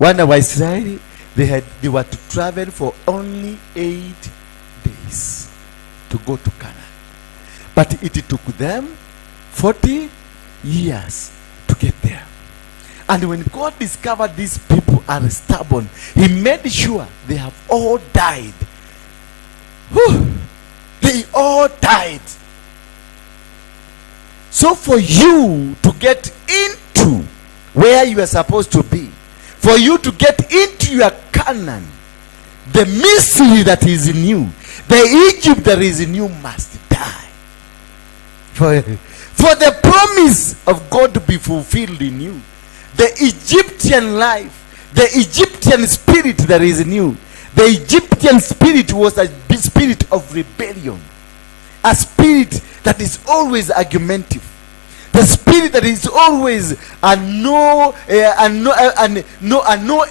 Wana wa Israeli, they were to travel for only 8 days to go to Canaan. But it took them 40 years to get there. And when God discovered these people are stubborn, he made sure they have all died. Whew. They all died. So for you to get into where you are supposed to be, for you to get into your Canaan, the mystery that is in you, the Egypt that is in you must die. For the promise of God to be fulfilled in you, the Egyptian life, the Egyptian spirit that is in you, the Egyptian spirit was a spirit of rebellion, a spirit that is always argumentative, the spirit that is always a know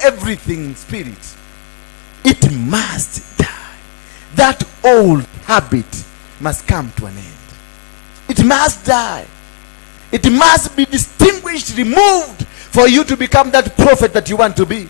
everything spirit. It must die. That old habit must come to an end. It must die. It must be distinguished, removed, for you to become that prophet that you want to be.